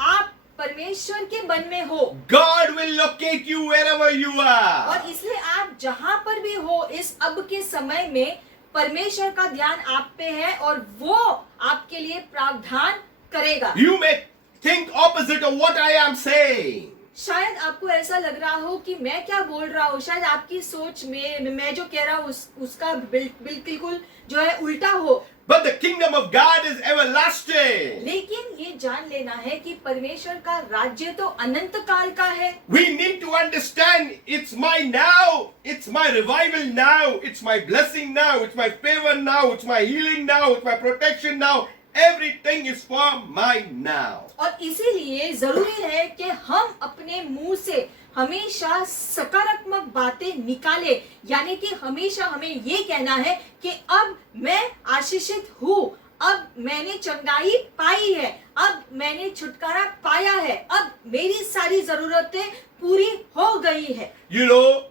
आप परमेश्वर के मन में हो। God will locate you wherever you are. और इसलिए आप जहां पर भी हो इस अब के समय में परमेश्वर का ध्यान आप पे है और वो आपके लिए प्रावधान करेगा। You may think opposite of what I am saying. शायद आपको ऐसा लग रहा हो कि मैं क्या बोल रहा हूँ, शायद आपकी सोच में मैं जो कह रहा हूँ उसका बिल्कुल जो है उल्टा हो। But the kingdom of God is everlasting. लेकिन ये जान लेना है कि परमेश्वर का राज्य तो अनंत काल का है। We need to understand it's my now, it's my revival now, it's my blessing now, it's my favor now, it's my healing now, it's my protection now. Everything is for my now. और इसीलिए जरूरी है कि हम अपने मुंह से हमेशा सकारात्मक बातें निकाले, यानी कि हमेशा हमें ये कहना है कि अब मैं आशीषित हूँ, अब मैंने चंगाई पाई है, अब मैंने छुटकारा पाया है, अब मेरी सारी जरूरतें पूरी हो गई है। You know,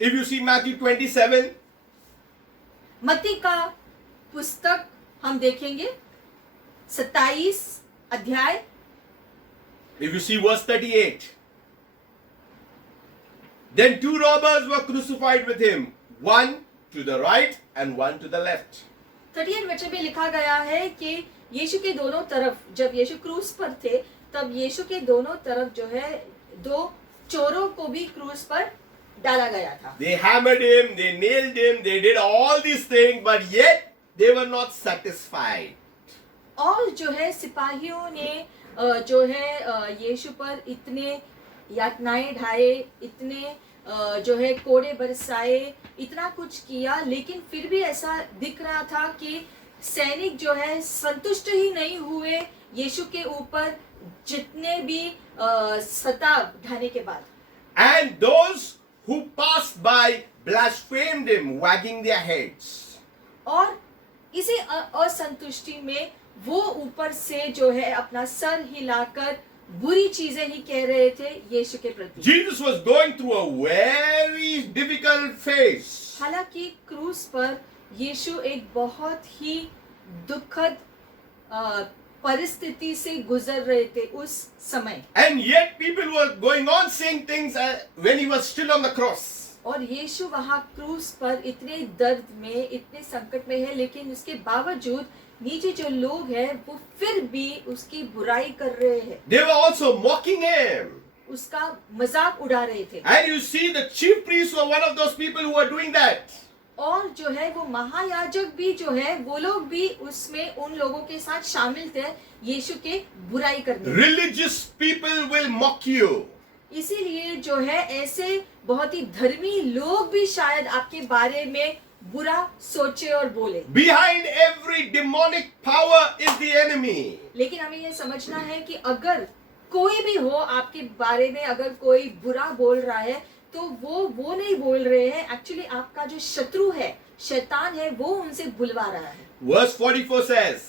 if you see Matthew 27, मत्ती का पुस्तक हम देखेंगे 27 अध्याय, if you see verse 38, then two robbers were crucified with him, one to the right and one to the left. 38 वचन में लिखा गया है कि यीशु के दोनों तरफ, जब यीशु क्रूस पर थे तब यीशु के दोनों तरफ जो है दो चोरों को भी क्रूस पर डाला गया था। They hammered him, they nailed him, they did all these things, but yet they were not satisfied. और जो है सिपाहियों ने जो है यीशु पर इतने यातनाएं ढाए, इतने जो है कोड़े बरसाए, इतना कुछ किया, लेकिन फिर भी ऐसा दिख रहा था कि सैनिक जो है संतुष्ट ही नहीं हुए यीशु के ऊपर जितने भी सताव ढाने के बाद। And those who passed by blasphemed him, wagging their heads. और इसी असंतुष्टि में वो ऊपर से जो है अपना सर हिलाकर बुरी चीजें ही कह रहे थे यीशु के प्रति। Jesus was going through a very difficult phase. हालांकि क्रूस पर यीशु एक बहुत ही दुखद परिस्थिति से गुजर रहे थे उस समय। And yet people were going on saying things when he was still on the cross. और यीशु वहाँ क्रूस पर इतने दर्द में, इतने संकट में है, लेकिन उसके बावजूद नीचे जो लोग हैं वो फिर भी उसकी बुराई कर रहे हैं। They were also mocking him. उसका मजाक उड़ा रहे थे। And you see the chief priests were one of those people who were doing that. और जो है वो महायाजक भी जो है वो लोग भी उसमें उन लोगों के साथ शामिल थे यीशु के बुराई करने। Religious people will mock you. इसीलिए जो है ऐसे बहुत ही धर्मी लोग भी शायद आपके बारे में बुरा सोचे और बोले। Behind every demonic power is the enemy. लेकिन हमें ये समझना है कि अगर कोई भी हो आपके बारे में, अगर कोई बुरा बोल रहा है तो वो नहीं बोल रहे हैं, एक्चुअली आपका जो शत्रु है, शैतान है, वो उनसे बुलवा रहा है। Verse 44 says,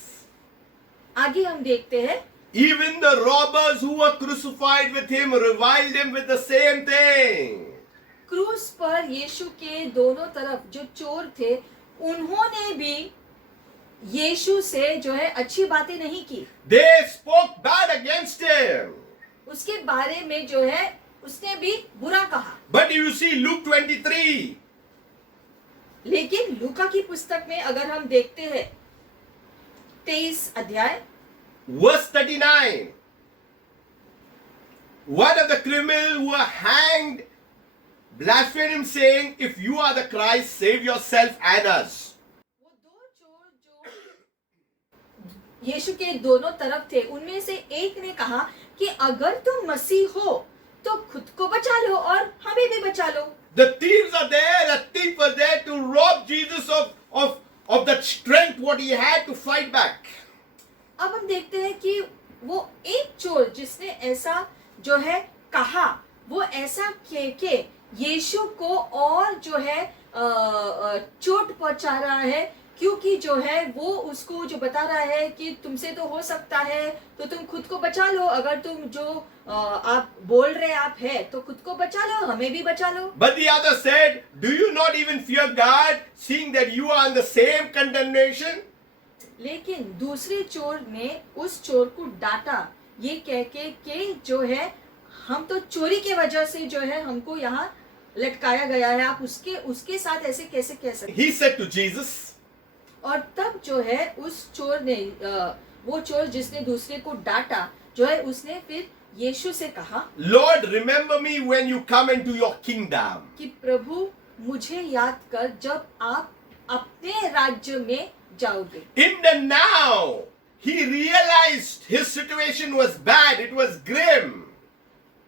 आगे हम देखते हैं, even the robbers who were crucified with him reviled him with the same thing. क्रूस पर यीशु के दोनों तरफ जो चोर थे उन्होंने भी यीशु से जो है अच्छी बातें नहीं की। They spoke bad against him. उसके बारे में जो है उसने भी बुरा कहा। But you see Luke 23. लेकिन लूका की पुस्तक में अगर हम देखते हैं 23 अध्याय Verse 39. One of the criminals who were hanged blasphemed him, saying, if you are the Christ, save yourself and us. वो दो चोर जो यीशु के दोनों तरफ थे उनमें से एक ने कहा कि अगर तुम मसीह हो तो खुद को बचा लो और हमें भी बचा लो। The thieves are there. The thief was there to rob Jesus of the strength what he had to fight back. अब हम देखते हैं कि वो एक चोर जिसने ऐसा जो है कहा, वो ऐसा के यीशु को और जो है चोट पहुंचा रहा है, क्योंकि जो है वो उसको जो बता रहा है कि तुमसे तो हो सकता है तो तुम खुद को बचा लो, अगर तुम जो आप बोल रहे आप है तो खुद को बचा लो, हमें भी बचा लो। But the other said, do you not even fear God, seeing that you are in the same condemnation? लेकिन दूसरे चोर ने उस चोर को डांटा ये कह के कि जो है हम तो चोरी के वजह से जो है हमको यहाँ लटकाया गया है, आप उसके साथ ऐसे कैसे कह सकते। He said to Jesus, और तब जो है उस चोर ने वो चोर जिसने दूसरे को डांटा जो है उसने फिर यीशु से कहा, Lord, remember me when you come into your kingdom. कि प्रभु मुझे याद कर जब आप अपने राज्य में जाओगे। In the now, he realized his situation was bad, it was grim.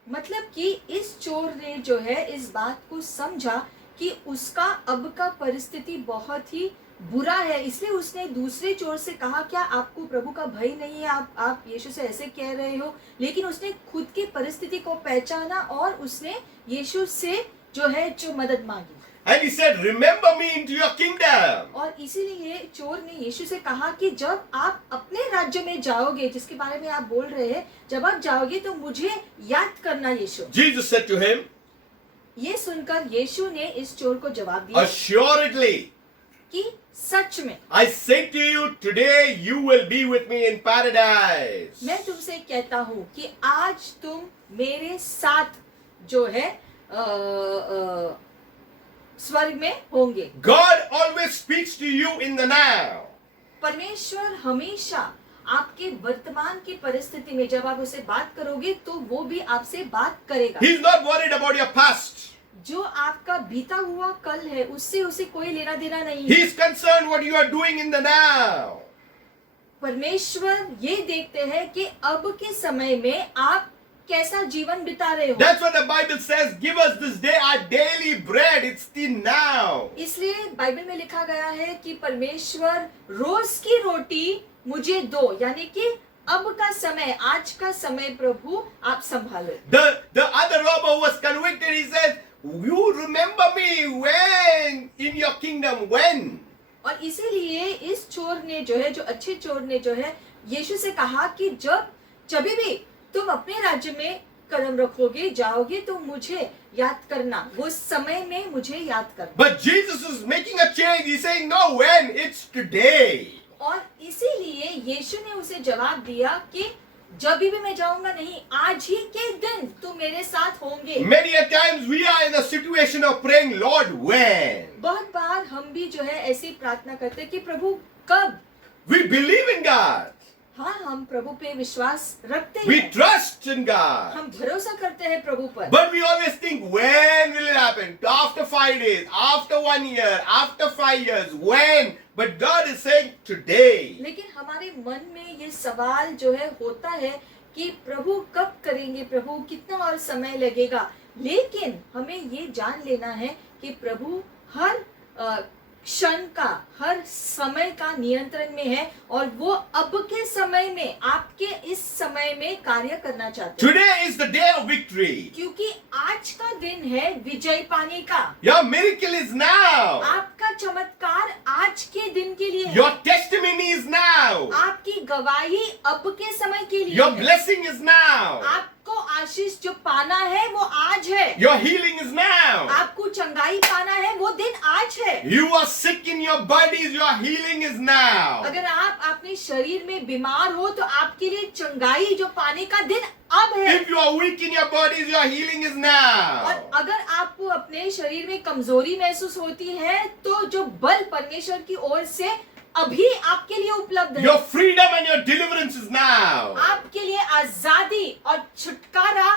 मतलब कि इस चोर ने जो है इस बात को समझा कि उसका अब का परिस्थिति बहुत ही बुरा है, इसलिए उसने दूसरे चोर से कहा, क्या आपको प्रभु का भय नहीं है, आप यीशु से ऐसे कह रहे हो। लेकिन उसने खुद की परिस्थिति को पहचाना और उसने यीशु से जो है जो मदद मांगी। And he said, remember me into your kingdom. और इसीलिए चोर ने यीशु से कहा कि जब आप अपने राज्य में जाओगे, जिसके बारे में आप बोल रहे हैं, जब आप जाओगे तो मुझे याद करना यीशु। Jesus said to him, ये सुनकर यीशु ने इस चोर को जवाब दिया assuredly, कि सच में I say to you, today you will be with me in paradise. मैं तुमसे कहता हूँ कि आज तुम मेरे साथ जो है स्वर्ग में होंगे। God always speaks to you in the now. परमेश्वर हमेशा आपके वर्तमान की परिस्थिति में जब आप उसे बात करोगे तो वो भी आपसे बात करेगा। He's not worried about your past. जो आपका बीता हुआ कल है उससे उसे कोई लेना देना नहीं He है। is concerned what you are doing in the now. परमेश्वर ये देखते हैं कि अब के समय में आप कैसा जीवन बिता रहे हो। That's what the Bible says. Give us this day our daily bread. It's the now. इसलिए बाइबल में लिखा गया है कि परमेश्वर रोज की रोटी मुझे दो, यानी कि अब का समय, आज का समय प्रभु आप संभालो। The other robber who was convicted, he says, you remember me when in your kingdom, when? और इसीलिए इस चोर ने जो है, जो अच्छे चोर ने जो है यीशु से कहा कि जब भी तुम अपने राज्य में कदम रखोगे, जाओगे, तो मुझे याद करना, वो समय में मुझे याद करना। But Jesus is making a change. He's saying, no, when? It's today. और इसीलिए यीशु ने उसे जवाब दिया कि जब भी मैं जाऊंगा नहीं, आज ही के दिन तुम मेरे साथ होंगे। Many a times we are in a situation of praying, Lord, when? बहुत बार हम भी जो है ऐसी प्रार्थना करते हैं कि प्रभु कब। We believe in God. हाँ, हम प्रभु पे विश्वास रखते We हैं, trust in God. हम भरोसा करते हैं प्रभु पर। But we always think, when will it happen? After 5 days, after 1 year, after 5 years, when? But God is saying today. लेकिन हमारे मन में ये सवाल जो है होता है कि प्रभु कब करेंगे, प्रभु कितना और समय लगेगा। लेकिन हमें ये जान लेना है कि प्रभु हर क्षण का, हर समय का नियंत्रण में है और वो अब के समय में, आपके इस समय में कार्य करना चाहते हैं। Today is the day of victory. क्योंकि आज का दिन है विजय पाने का। Your miracle is now. आपका चमत्कार आज के दिन के लिए है। Your testimony is now. आपकी गवाही अब के समय के लिए Your है। blessing is now. आपको आशीष जो पाना है वो आज है। Your healing is now. आपको चंगाई पाना है वो दिन आज है। You are sick in your bodies, your healing is now. अगर आप अपने शरीर में बीमार हो तो आपके लिए चंगाई जो पाने का दिन अब है। If you are weak in your bodies, your healing is now. और अगर आपको अपने शरीर में कमजोरी महसूस होती है तो जो बल परमेश्वर की ओर से अभी आपके लिए उपलब्ध है। Your freedom and your deliverance is now. आपके लिए आजादी और छुटकारा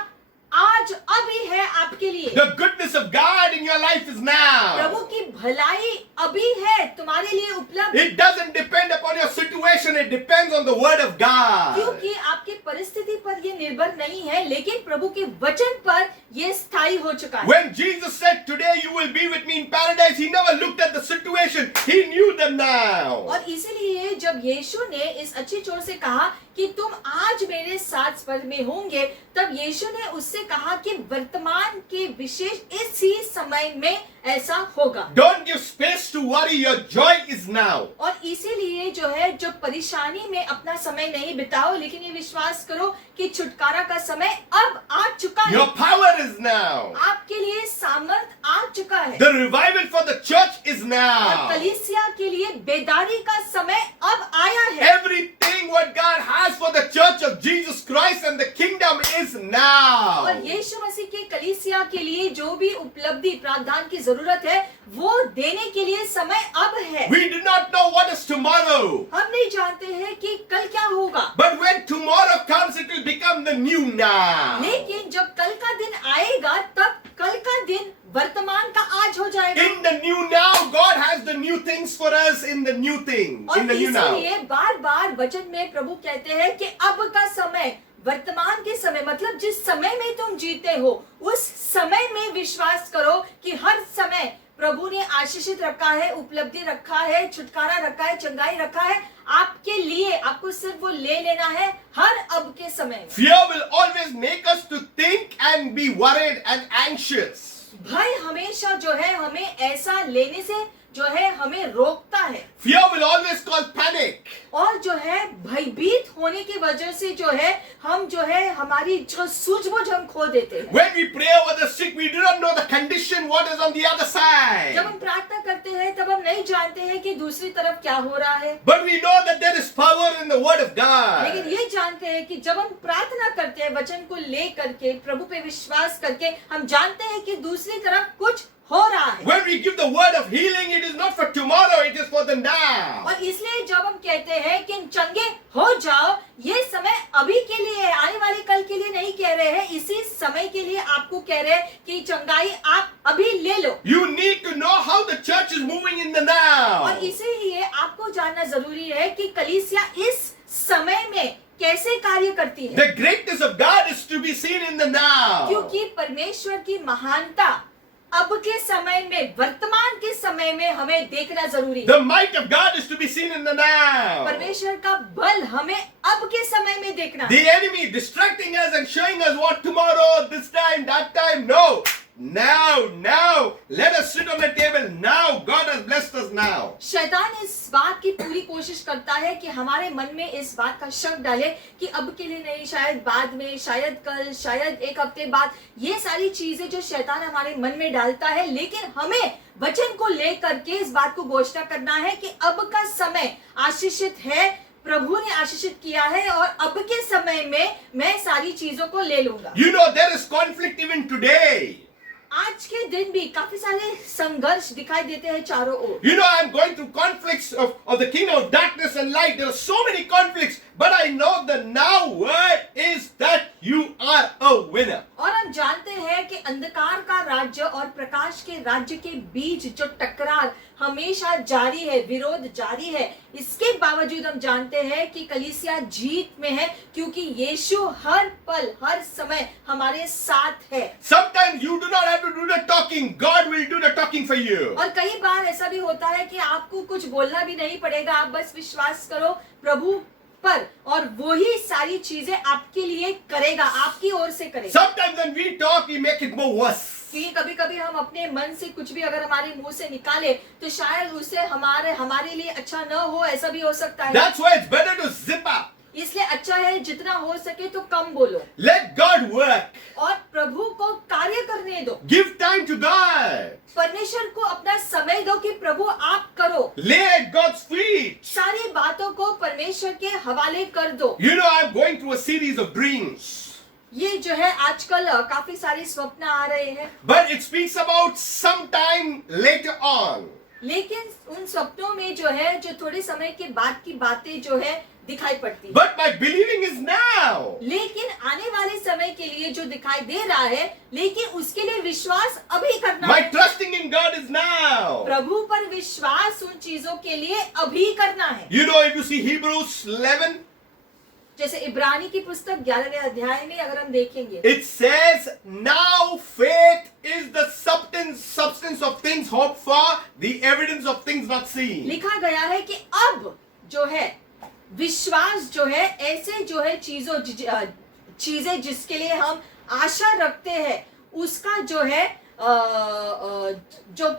आज अभी है आपके लिए। The goodness of God in your life is now. प्रभु की भलाई अभी है तुम्हारे लिए उपलब्ध। It doesn't depend upon your situation, it depends on the word of God. क्योंकि आपकी परिस्थिति पर ये निर्भर नहीं है, लेकिन प्रभु के वचन पर ये स्थायी हो चुका है। When Jesus said, today you will be with me in paradise, he never looked at the situation, he knew them now. और इसीलिए जब यीशु ने इस अच्छे चोर से कहा कि तुम आज मेरे साथ स्वर्ग में होंगे, तब यीशु ने उससे कहा कि वर्तमान के विशेष इसी समय में ऐसा होगा। Don't give space to worry, your joy is now. और इसीलिए जो है, जो परेशानी में अपना समय नहीं बिताओ, लेकिन ये विश्वास करो कि छुटकारा का समय अब आ चुका है। Your power is now. आपके लिए सामर्थ आ चुका है। The revival for the church is और now. कलीसिया के लिए बेदारी का समय अब आया है। Everything what God has for the church of Jesus Christ and the kingdom is now. और यीशु मसीह के कलीसिया के लिए जो भी उपलब्धि प्रावधान की जरूरत है वो देने के लिए समय अब है। We do not know what is tomorrow. हम नहीं जानते हैं कि कल क्या होगा, But when tomorrow comes, it will become the new now. लेकिन जब कल का दिन आएगा तब कल का दिन वर्तमान का आज हो जाएगा। In the new now, God has the new things for us in the new thing. In और the new now. इसीलिए बार बार वचन में प्रभु कहते हैं कि अब का समय, वर्तमान के समय, मतलब जिस समय में तुम जीते हो उस समय में विश्वास करो कि हर समय प्रभु ने आशीषित रखा है, उपलब्धि रखा है, छुटकारा रखा है, चंगाई रखा है आपके लिए। आपको सिर्फ वो ले लेना है हर अब के समय में। Fear will always make us to think and be worried and anxious. भय हमेशा जो है हमें ऐसा लेने से जो है हमें रोकता है। Fear will always cause panic. और जो है भयभीत होने की वजह से जो है हम जो है हमारी जो सूझबूझ हम खो देते हैं। When we pray over the sick, we do not know the condition, what is on the other side. जब हम प्रार्थना करते हैं तब हम नहीं जानते हैं कि दूसरी तरफ क्या हो रहा है, But we know that there is power in the word of लेकिन God. ये जानते हैं कि जब हम प्रार्थना करते हैं वचन को ले करके, प्रभु पे विश्वास करके, हम जानते हैं कि दूसरी तरफ कुछ हो रहा है। When we give the word of healing, it is not for tomorrow, it is for the now. और इसलिए जब हम कहते हैं कि चंगे हो जाओ, ये समय अभी के लिए है, आने वाले कल के लिए नहीं कह रहे हैं, इसी समय के लिए आपको कह रहे हैं कि चंगाई आप अभी ले लो। You need to know how the church is moving in the now. और इसीलिए आपको जानना जरूरी है कि कलीसिया इस समय में कैसे कार्य करती है, The greatness of God is to be seen in the now. क्योंकि परमेश्वर की महानता अब के समय में, वर्तमान के समय में हमें देखना जरूरी है। The might of God is to be seen in the now. परमेश्वर का बल हमें अब के समय में देखना है। The enemy distracting us and showing us what tomorrow, this time, that time. No. Now. Let us sit on the table. Now. God has blessed us now. शैतान इस बात की पूरी कोशिश करता है कि हमारे मन में इस बात का शक डाले कि अब के लिए नहीं, शायद बाद में, शायद कल, शायद एक हफ्ते बाद। ये सारी चीजें जो शैतान हमारे मन में डालता है, लेकिन हमें वचन को लेकर के इस बात को घोषणा करना है कि अब का समय आशीषित है, प्रभु ने आशीषित किया है और अब के समय में मैं सारी चीजों को ले लूंगा। You know there is conflict even today. आज के दिन भी काफी सारे संघर्ष दिखाई देते हैं चारों ओर। You know, I'm going through conflicts of the kingdom of darkness and light. There are so many conflicts, but I know the now word is that you are a winner. और हम जानते हैं कि अंधकार का राज्य और प्रकाश के राज्य के बीच जो टकरार हमेशा जारी है, विरोध जारी है, इसके बावजूद हम जानते हैं कि कलीसिया जीत में है, क्योंकि यीशु हर पल, हर समय हमारे साथ है। Sometimes you do not have to do the talking. God will do the talking for you. और कई बार ऐसा भी होता है कि आपको कुछ बोलना भी नहीं पड़ेगा, आप बस विश्वास करो प्रभु पर और वो ही सारी चीजें आपके लिए करेगा, आपकी ओर से करेगा। Sometimes when we talk, we make it more worse. क्योंकि कभी कभी हम अपने मन से कुछ भी अगर हमारे मुंह से निकाले तो शायद उससे हमारे लिए अच्छा न हो, ऐसा भी हो सकता है। That's why it's better to zip up. इसलिए अच्छा है जितना हो सके तो कम बोलो Let God work. और प्रभु को कार्य करने दो। Give time to God. परमेश्वर को अपना समय दो कि प्रभु आप करो। Lay at God's feet. सारी बातों को परमेश्वर के हवाले कर दो। You know, I'm going through a series of dreams. ये जो है आजकल काफी सारे स्वप्न आ रहे हैं, But it speaks about some time later on. लेकिन उन स्वप्नों में जो है जो थोड़े समय के बाद की बातें जो है दिखाई पड़ती है। But my believing is now. लेकिन आने वाले समय के लिए जो दिखाई दे रहा है, लेकिन उसके लिए विश्वास अभी करना My है। trusting in God is now. प्रभु पर विश्वास उन चीजों के लिए अभी करना है। You know, if you see Hebrews 11, जैसे इब्रानी की पुस्तक 11वें अध्याय में अगर हम देखेंगे, it says, now faith is the substance of things hoped for, the evidence of things not seen. लिखा गया है कि अब जो है विश्वास जो है ऐसे जो है चीजें जिसके लिए हम आशा रखते हैं उसका जो है जो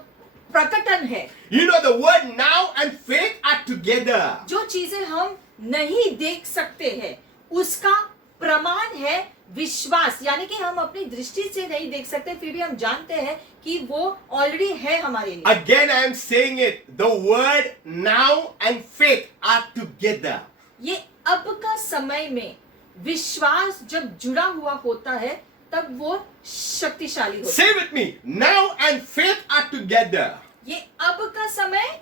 प्रकटन है। You know, the word now and faith are together. जो चीजें हम नहीं देख सकते हैं उसका प्रमाण है विश्वास, यानी कि हम अपनी दृष्टि से नहीं देख सकते, फिर भी हम जानते हैं कि वो ऑलरेडी है हमारे लिए। Again, I am saying it. The word now and faith are together. ये अब का समय में विश्वास जब जुड़ा हुआ होता है तब वो शक्तिशाली होता है। Say with me. Now and faith are together. ये अब का समय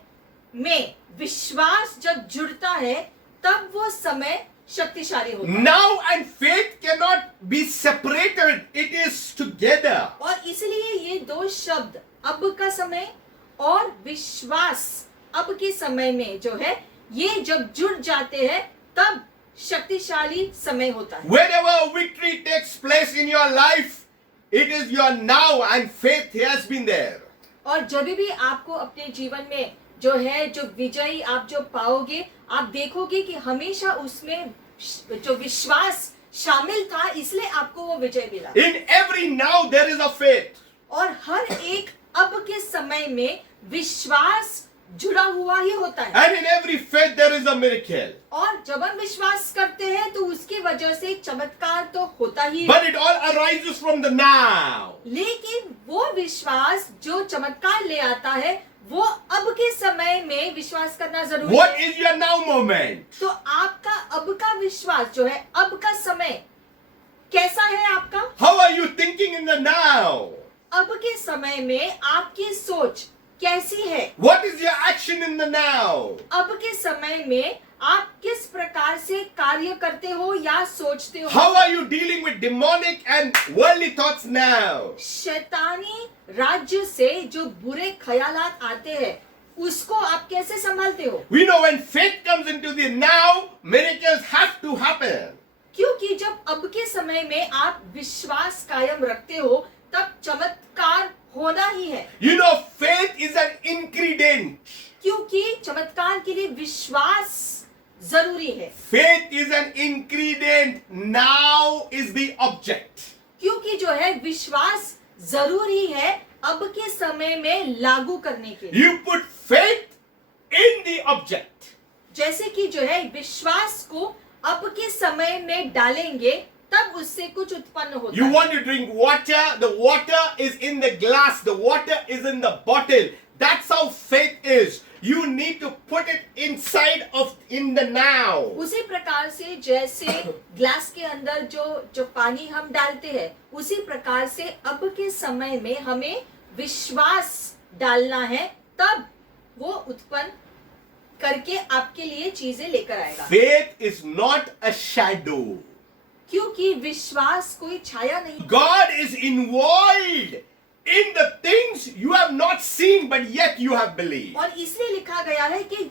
में विश्वास जब जुड़ता है तब वो समय शक्तिशाली होता है। Now and faith cannot be separated. It is together. और इसलिए ये दो शब्द अब का समय और विश्वास अब के समय में जो है ये जब जुड़ जाते हैं तब शक्तिशाली समय होता है। Whenever victory takes place in your life, it is your now and faith has been there. और जब भी आपको अपने जीवन में जो है जो विजयी आप जो पाओगे, आप देखोगे कि हमेशा उसमें जो विश्वास शामिल था, इसलिए आपको वो विजय मिला। In every now there is a faith. और हर एक अब के समय में विश्वास जुड़ा हुआ ही होता है। And in every faith there is a miracle. और जब हम विश्वास करते हैं तो उसकी वजह से चमत्कार तो होता ही है। But it all arises from the now. लेकिन वो विश्वास जो चमत्कार ले आता है वो अब के समय में विश्वास करना जरूरी What है। is your now moment? तो आपका अब का विश्वास जो है, अब का समय कैसा है आपका? How are you thinking in the now? अब के समय में आपकी सोच कैसी है? What is your action in the now? अब के समय में आप किस प्रकार से कार्य करते हो या सोचते हो? How are you dealing with demonic and worldly thoughts now? शैतानी राज्य से जो बुरे ख्यालात आते हैं उसको आप कैसे संभालते हो? We know when faith comes into the now, miracles have to happen. क्योंकि जब अब के समय में आप विश्वास कायम रखते हो तब चमत्कार होना ही है, You know, faith is an ingredient. क्योंकि चमत्कार के लिए विश्वास जरूरी है। Faith is an ingredient. Now is the object. क्योंकि जो है विश्वास जरूरी है अब के समय में लागू करने के लिए। You put faith in the object. जैसे कि जो है विश्वास को अब के समय में डालेंगे तब उससे कुछ उत्पन्न होता You है। want to drink water, the water is in the glass, the water is in the bottle. That's how faith is. You need to put it inside of in the now. उसी प्रकार से जैसे glass के अंदर जो पानी हम डालते हैं उसी प्रकार से अब के समय में हमें विश्वास डालना है, तब वो उत्पन्न करके आपके लिए चीजें लेकर आएगा। Faith is not a shadow. क्योंकि विश्वास कोई छाया नहीं, God is involved in the things you have not seen but yet you have believed. और इसलिए लिखा गया है कि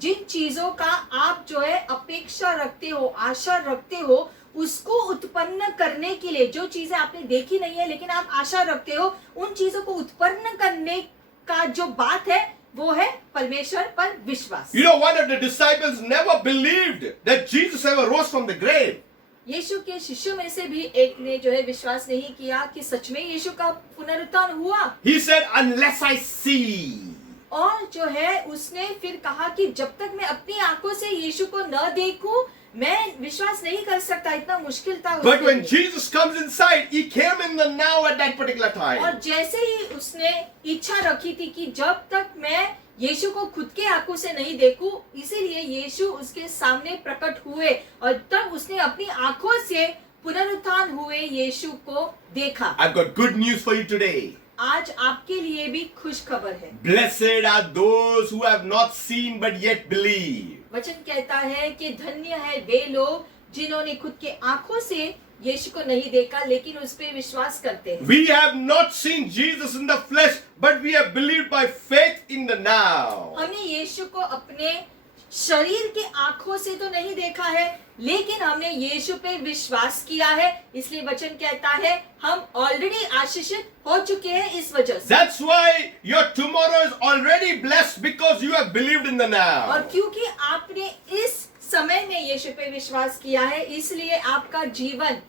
जिन चीजों का आप जो है अपेक्षा रखते हो, आशा रखते हो, उसको उत्पन्न करने के लिए, जो चीजें आपने देखी नहीं है लेकिन आप आशा रखते हो, उन चीजों को उत्पन्न करने का जो बात है वो है परमेश्वर पर विश्वास। You know, one of the disciples never believed that Jesus ever rose from the grave. यीशु के शिष्यों में से भी एक ने जो है विश्वास नहीं किया कि सच में यीशु का पुनरुत्थान हुआ। He said, unless I see. और जो है उसने फिर कहा कि जब तक मैं अपनी आंखों से यीशु को न देखूं मैं विश्वास नहीं कर सकता, इतना मुश्किल था उसके But when लिए। Jesus comes inside, he came in the now at that particular time. और जैसे ही उसने इच्छा रखी थी कि जब तक मैं यीशु को खुद के आंखों से नहीं देखूं, इसीलिए यीशु उसके सामने प्रकट हुए और तब उसने अपनी आंखों से पुनरुत्थान हुए यीशु को देखा। I've got good news for you today. आज आपके लिए भी खुश खबर है। Blessed are those who have not seen but yet believe. वचन कहता है कि धन्य है वे लोग जिन्होंने खुद के आंखों से यीशु को नहीं देखा लेकिन उस पे विश्वास करते हैं। We have not seen Jesus in the flesh, but we have believed by faith in the now. हमने यीशु को अपने शरीर के आंखों से तो नहीं देखा है लेकिन हमने यीशु पे विश्वास किया है, इसलिए वचन कहता है हम ऑलरेडी आशीषित हो चुके हैं इस वजह से। That's why your tomorrow is already blessed because you have believed in the now. और क्योंकि आपने इस समय में यीशु पे विश्वास किया है इसलिए आपका जीवन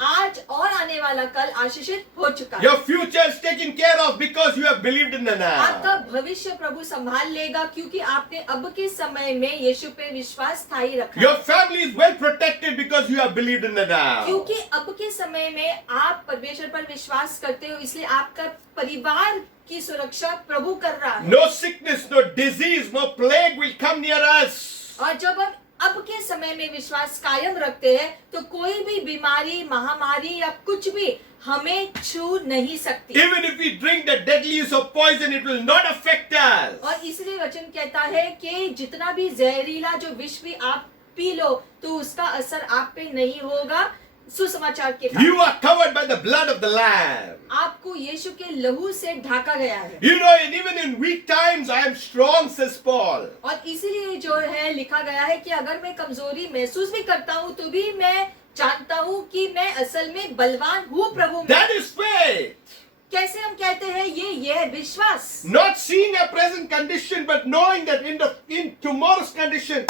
आज और आने वाला कल आशीषित हो चुका है। Your future is taken care of because you have believed in the आपका now. भविष्य प्रभु संभाल लेगा क्योंकि आपने अब के समय में यीशु पे विश्वास स्थायी रखा। Your family is well protected because you have believed in the now. क्योंकि अब के समय में आप परमेश्वर पर विश्वास करते हो इसलिए आपका परिवार की सुरक्षा प्रभु कर रहा है। No sickness, no disease, no plague will come near us. और जब हम अब के समय में विश्वास कायम रखते हैं तो कोई भी बीमारी, महामारी या कुछ भी हमें छू नहीं सकती। Even if we drink the deadliest of poison, it will not affect us. और इसलिए वचन कहता है कि जितना भी जहरीला जो विष भी आप पी लो तो उसका असर आप पे नहीं होगा। सुसमाचार के You are covered by the blood of the Lamb. आपको यीशु के लहू से ढका गया है। You know, and even in weak times, I am strong, says Paul. और इसीलिए जो है लिखा गया है कि अगर मैं कमजोरी महसूस भी करता हूँ तो भी मैं जानता हूँ कि मैं असल में बलवान हूँ प्रभु में। That is faith. कैसे हम कहते हैं ये है विश्वास। Not seeing a present condition, but knowing that in tomorrow's condition,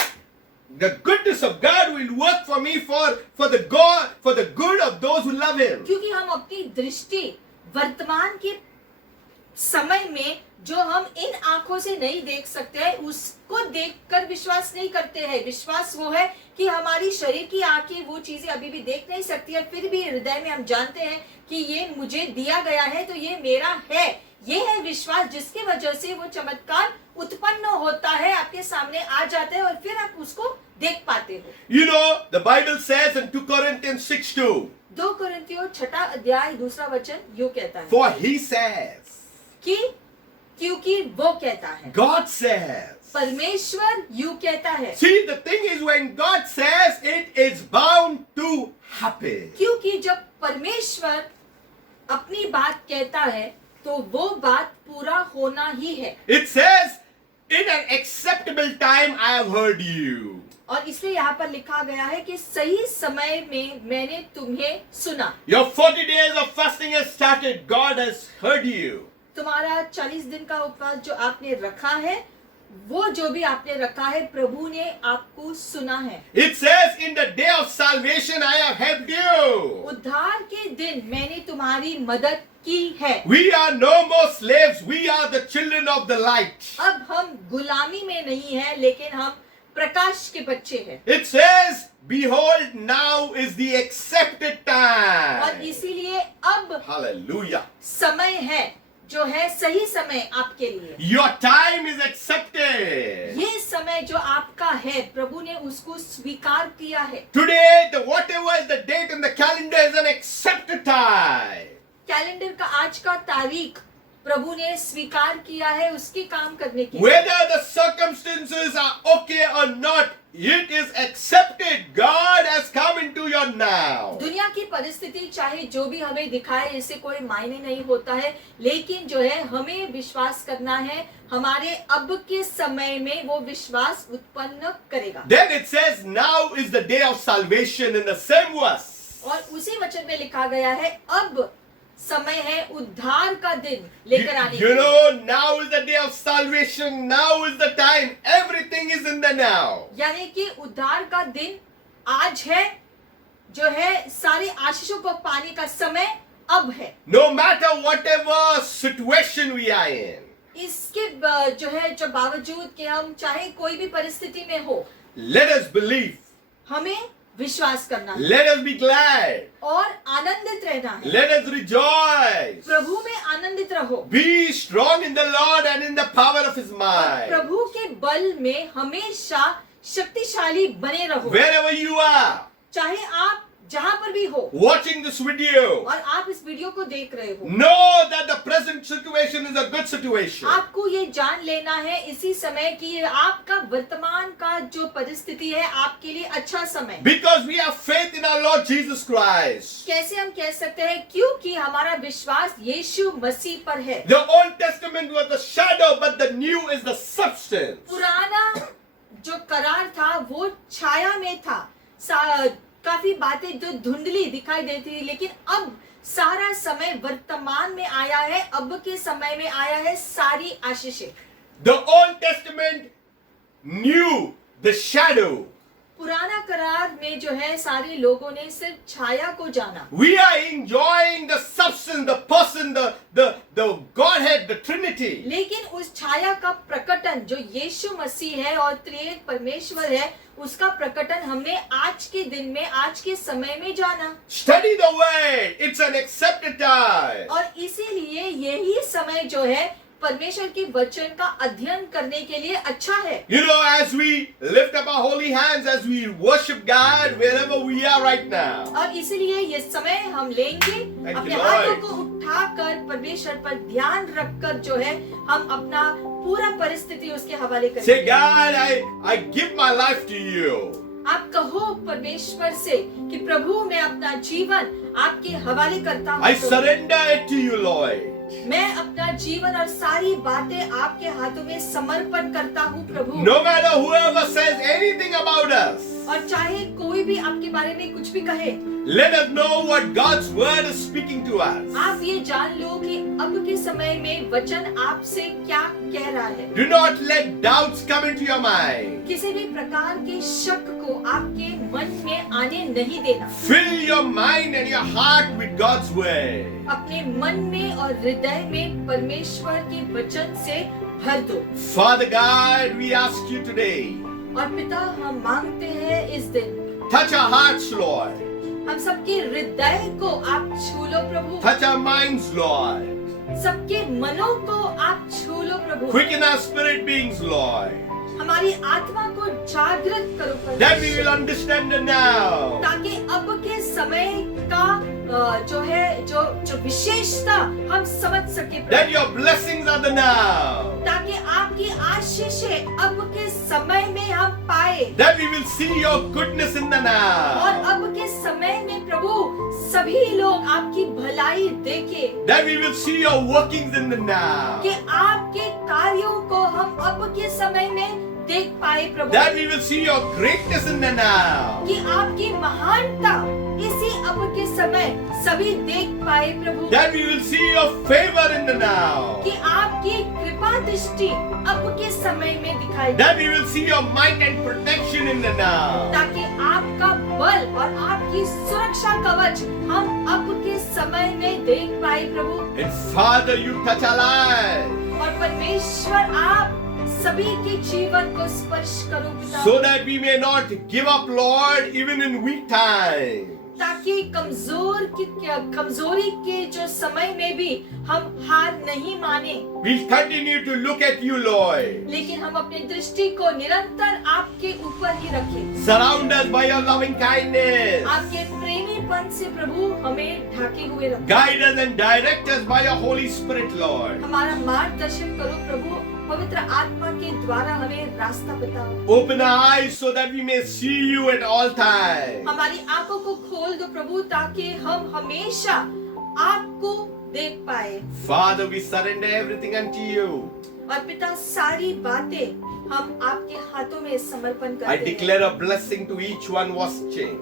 the goodness of God will work for me for the good of those who love Him. क्योंकि हम अपनी दृष्टि वर्तमान के समय में जो हम इन आंखों से नहीं देख सकते हैं उसको देखकर विश्वास नहीं करते हैं। विश्वास वो है कि हमारी शरीर की आंखें वो चीजें अभी भी देख नहीं सकती है, फिर भी हृदय में हम जानते हैं कि ये मुझे दिया गया है तो ये मेरा है। ये है विश्वास जिसकी वजह से वो चमत्कार उत्पन्न होता है, आपके सामने आ जाते हैं और फिर आप उसको देख पाते हो। You know, the Bible says in 2 Corinthians 6:2, 2 कुरिन्थियों 6 अध्याय 2 वचन यूं कहता है for He says, कि क्योंकि वो कहता है। God says. परमेश्वर यूं कहता है। See, the thing is, when God says, it is bound to happen. क्योंकि जब परमेश्वर अपनी बात कहता है तो वो बात पूरा होना ही है। It says, in an acceptable time I have heard you. और इसलिए यहाँ पर लिखा गया है कि सही समय में मैंने तुम्हें सुना। Your 40 days of fasting has started. God has heard you. तुम्हारा 40 दिन का उपवास जो आपने रखा है, वो जो भी आपने रखा है, प्रभु ने आपको सुना है। It says, in the day of salvation I have helped you. उद्धार के दिन मैंने तुम्हारी मदद की है। We are no more slaves. We are the children of the light. अब हम गुलामी में नहीं है, लेकिन हम प्रकाश के बच्चे हैं। It says, behold, now is the accepted और time. इसीलिए अब Hallelujah. समय है जो है सही समय आपके लिए। Your time is accepted. ये समय जो आपका है, प्रभु ने उसको स्वीकार किया है। Today, whatever is the date in the calendar is an accepted time. Calendar का आज का तारीख प्रभु ने स्वीकार किया है उसकी काम करने के लिए। Whether the circumstances are okay or not, it is accepted. God has come into your now. दुनिया की परिस्थिति चाहे जो भी हमें दिखाए, इससे कोई मायने नहीं होता है, लेकिन जो है हमें विश्वास करना है, हमारे अब के समय में वो विश्वास उत्पन्न करेगा। Then it says, now is the day of salvation in the same verse. और उसी वचन में लिखा गया है, अब समय है उद्धार का दिन लेकर आने You के लिए। know, now is the day of salvation. Now is the time. Everything is in the now. यानी कि उद्धार का दिन आज है, जो है सारी आशीषों को पाने का समय अब है। No matter whatever situation we are in. इसके जो है जो बावजूद कि हम चाहे कोई भी परिस्थिति में हो, Let us believe. हमें विश्वास करना है Let us be glad. और आनंदित रहना है। Let us rejoice. प्रभु में आनंदित रहो। Be strong in the Lord and in the power of His might. प्रभु के बल में हमेशा शक्तिशाली बने रहो। Wherever you are, चाहे आप जहां पर भी हो watching this video, और आप इस वीडियो को देख रहे हो, know that the present situation is a good situation. आपको ये जान लेना है इसी समय कि ये आपका वर्तमान का जो परिस्थिति है आपके लिए अच्छा समय। Because we have faith in our Lord Jesus Christ. कैसे हम कह सकते हैं? क्योंकि हमारा विश्वास यीशु मसीह पर है। The Old Testament was the shadow, but the new is the substance. पुराना जो करार था वो छाया में था, काफी बातें जो धुंधली दिखाई देती थी, लेकिन अब सारा समय वर्तमान में आया है, अब के समय में आया है सारी आशीषें। The Old Testament knew the shadow. पुराना करार में जो है सारे लोगों ने सिर्फ छाया को जाना। We are enjoying the substance, the person, the Godhead, the Trinity. लेकिन उस छाया का प्रकटन जो यीशु मसीह है और त्रिएक परमेश्वर है, उसका प्रकटन हमने आज के दिन में, आज के समय में जाना। Study the word. It's an accepted time. और इसीलिए यही समय जो है परमेश्वर के वचन का अध्ययन करने के लिए अच्छा है। You know, as we lift up our holy hands, as we worship God wherever we are right now. और इसीलिए ये समय हम लेंगे, Thank अपने you, हाथों Lord. को उठाकर परमेश्वर पर ध्यान रखकर जो है हम अपना पूरा परिस्थिति उसके हवाले करेंगे। Say, God, I give my life to you. आप कहो परमेश्वर से कि प्रभु मैं अपना जीवन आपके हवाले करता हूँ। I surrender it to you, Lord. मैं अपना जीवन और सारी बातें आपके हाथों में समर्पण करता हूँ प्रभु। No matter whoever says anything about us, और चाहे कोई भी आपके बारे में कुछ भी कहे, let us know what God's word is speaking to us. आप ये जान लो कि अब के समय में वचन आपसे क्या कह रहा है। Do not let doubts come into your mind. किसी भी प्रकार के शक को आपके मन में आने नहीं देना। Fill your mind and your heart with God's word. अपने मन में और हृदय में परमेश्वर के वचन से भर दो। Father God, we ask you today, और पिता हम मांगते हैं इस दिन touch our hearts, Lord. हम सबके हृदय को आप छू लो प्रभु। Touch our minds, Lord. सबके मनों को आप छू लो प्रभु। Quicken our spirit beings, Lord. हमारी आत्मा को जागृत करो That we परमेश्वर, will understand the now. ताकि अब के समय का जो है जो विशेषता हम समझ सके That your blessings are the now. ताकि आपकी आशीषें अब के समय में हम पाए That we will see your goodness in the और now. अब के समय में प्रभु सभी लोग आपकी भलाई देखे That we will see your workings in the now. कि आपके कार्यों को हम अब के समय में देख पाए प्रभु That we will see your greatness in the now. कि आपकी महानता इसी अब के समय सभी देख पाए प्रभु That we will see your favor in the now. कि आपकी कृपा दृष्टि अब के समय में दिखाई दे That we will see your might and protection in the now. ताकि आपका बल और आपकी सुरक्षा कवच हम अब के समय में देख पाए प्रभु And Father, you touch our lives और परमेश्वर आप सभी के जीवन को स्पर्श करो पिता so that we may not give up, Lord, even in weak times. ताकि कमजोरी के जो समय में भी हम हार नहीं माने We'll continue to look at you, Lord. लेकिन हम अपनी दृष्टि को निरंतर आपके ऊपर ही रखें Surround us by your loving kindness. आपके प्रेमीपन से प्रभु हमें ढाके हुए रखें Guide us and direct us by your Holy Spirit, Lord. हमारा मार्गदर्शन करो प्रभु पवित्र आत्मा के द्वारा हमें रास्ता बताओ Open our eyes so that we may see you at all times. हमारी आंखों को खोल दो प्रभु ताकि हम हमेशा आपको देख पाए Father, we surrender everything unto you. और पिता सारी बातें हम आपके हाथों में समर्पण I करते हैं declare a blessing to each one watching.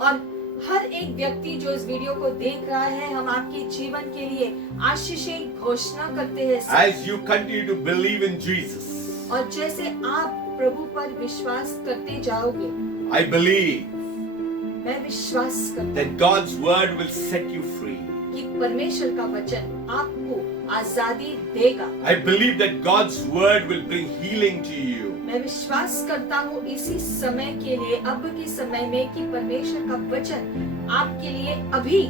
और हर एक व्यक्ति जो इस वीडियो को देख रहा है हम आपके जीवन के लिए आशीषें घोषणा करते हैं As you continue to believe in Jesus, और जैसे आप प्रभु पर विश्वास करते जाओगे I believe मैं विश्वास करता that God's word will set you free. हूँ कि परमेश्वर का वचन आपको आजादी देगा I believe that God's word will bring healing to you. मैं विश्वास करता हूँ इसी समय के लिए अब के समय में कि परमेश्वर का वचन आपके लिए अभी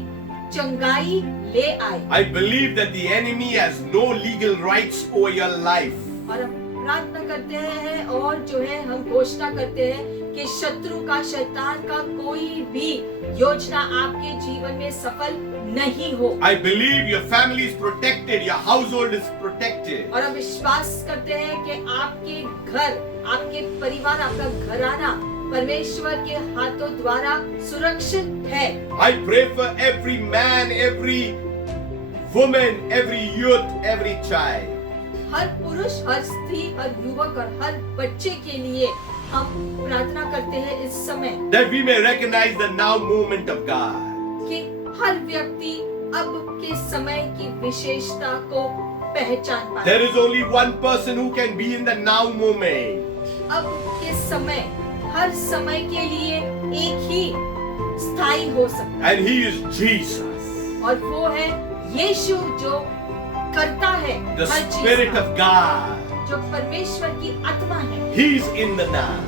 चंगाई ले आए I believe that the enemy has no legal rights over your life. और हम प्रार्थना करते हैं और जो है हम घोषणा करते हैं कि शत्रु का शैतान का कोई भी योजना आपके जीवन में सफल नहीं हो I believe your family is protected, your household is protected. और हम विश्वास करते हैं कि आपके घर आपके परिवार आपका घराना परमेश्वर के हाथों द्वारा सुरक्षित है I pray for every man, every woman, every youth, every child. हर पुरुष हर स्त्री हर युवक और हर बच्चे के लिए हम प्रार्थना करते हैं इस समय That we may recognize the now moment of God. कि हर व्यक्ति अब के समय की विशेषता को पहचान पाए There is only one person who can be in the now moment. अब के समय हर समय के लिए एक ही स्थायी हो सकता है And he is Jesus, और वो है यीशु जो करता है the हर चीज Spirit का, of God. जो परमेश्वर की आत्मा है He is in the now.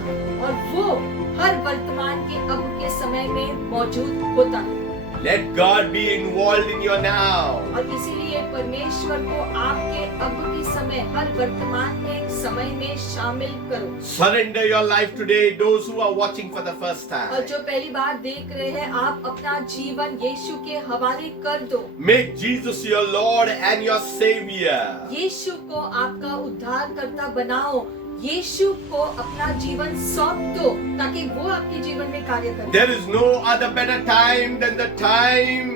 और वो हर वर्तमान के अब के समय में मौजूद होता है Let God be involved in your now. और इसीलिए परमेश्वर को आपके अब के समय हर वर्तमान के समय में शामिल करो Surrender your life today, those who are watching for the first और time. जो पहली बार देख रहे हैं आप अपना जीवन यीशु के हवाले कर दो Make Jesus your Lord and your Savior. यीशु को आपका उद्धारकर्ता बनाओ यीशु को अपना जीवन सौंप दो ताकि वो आपके जीवन में कार्य करे There is no other better time than the time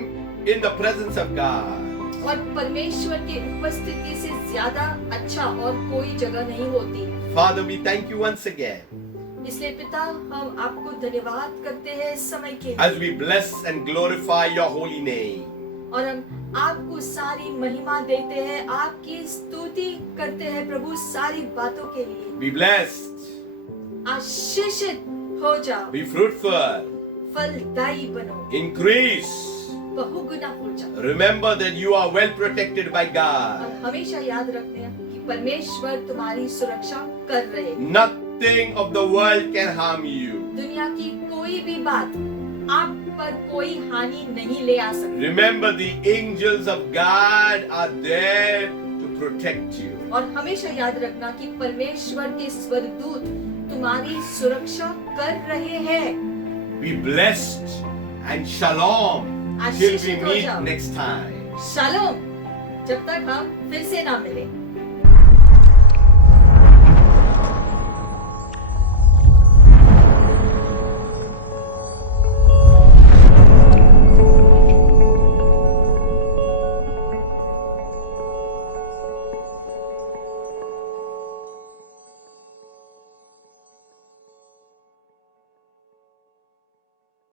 in the presence of God. और परमेश्वर के उपस्थिति से ज्यादा अच्छा और कोई जगह नहीं होती Father, we thank you once again इसलिए पिता हम आपको धन्यवाद करते हैं इस समय के लिए as we bless and glorify your holy name. और हम आपको सारी महिमा देते हैं आपकी स्तुति करते हैं प्रभु सारी बातों के लिए Be blessed, आशीषित हो जाओ be fruitful, फलदायी बनो increase. बहुगुना हो जाओ Remember that you are well protected by और God. हमेशा याद रखते हैं कि परमेश्वर तुम्हारी सुरक्षा कर रहे हैं Nothing of the world can harm you. दुनिया की कोई भी बात आप पर कोई हानि नहीं ले आ सकती Remember, the angels of God are there to protect you. और हमेशा याद रखना कि परमेश्वर के स्वर्गदूत तुम्हारी सुरक्षा कर रहे हैं Be blessed and shalom till we आशीषित हो meet जाओ। next time. शालोम, जब तक हम फिर से ना मिले।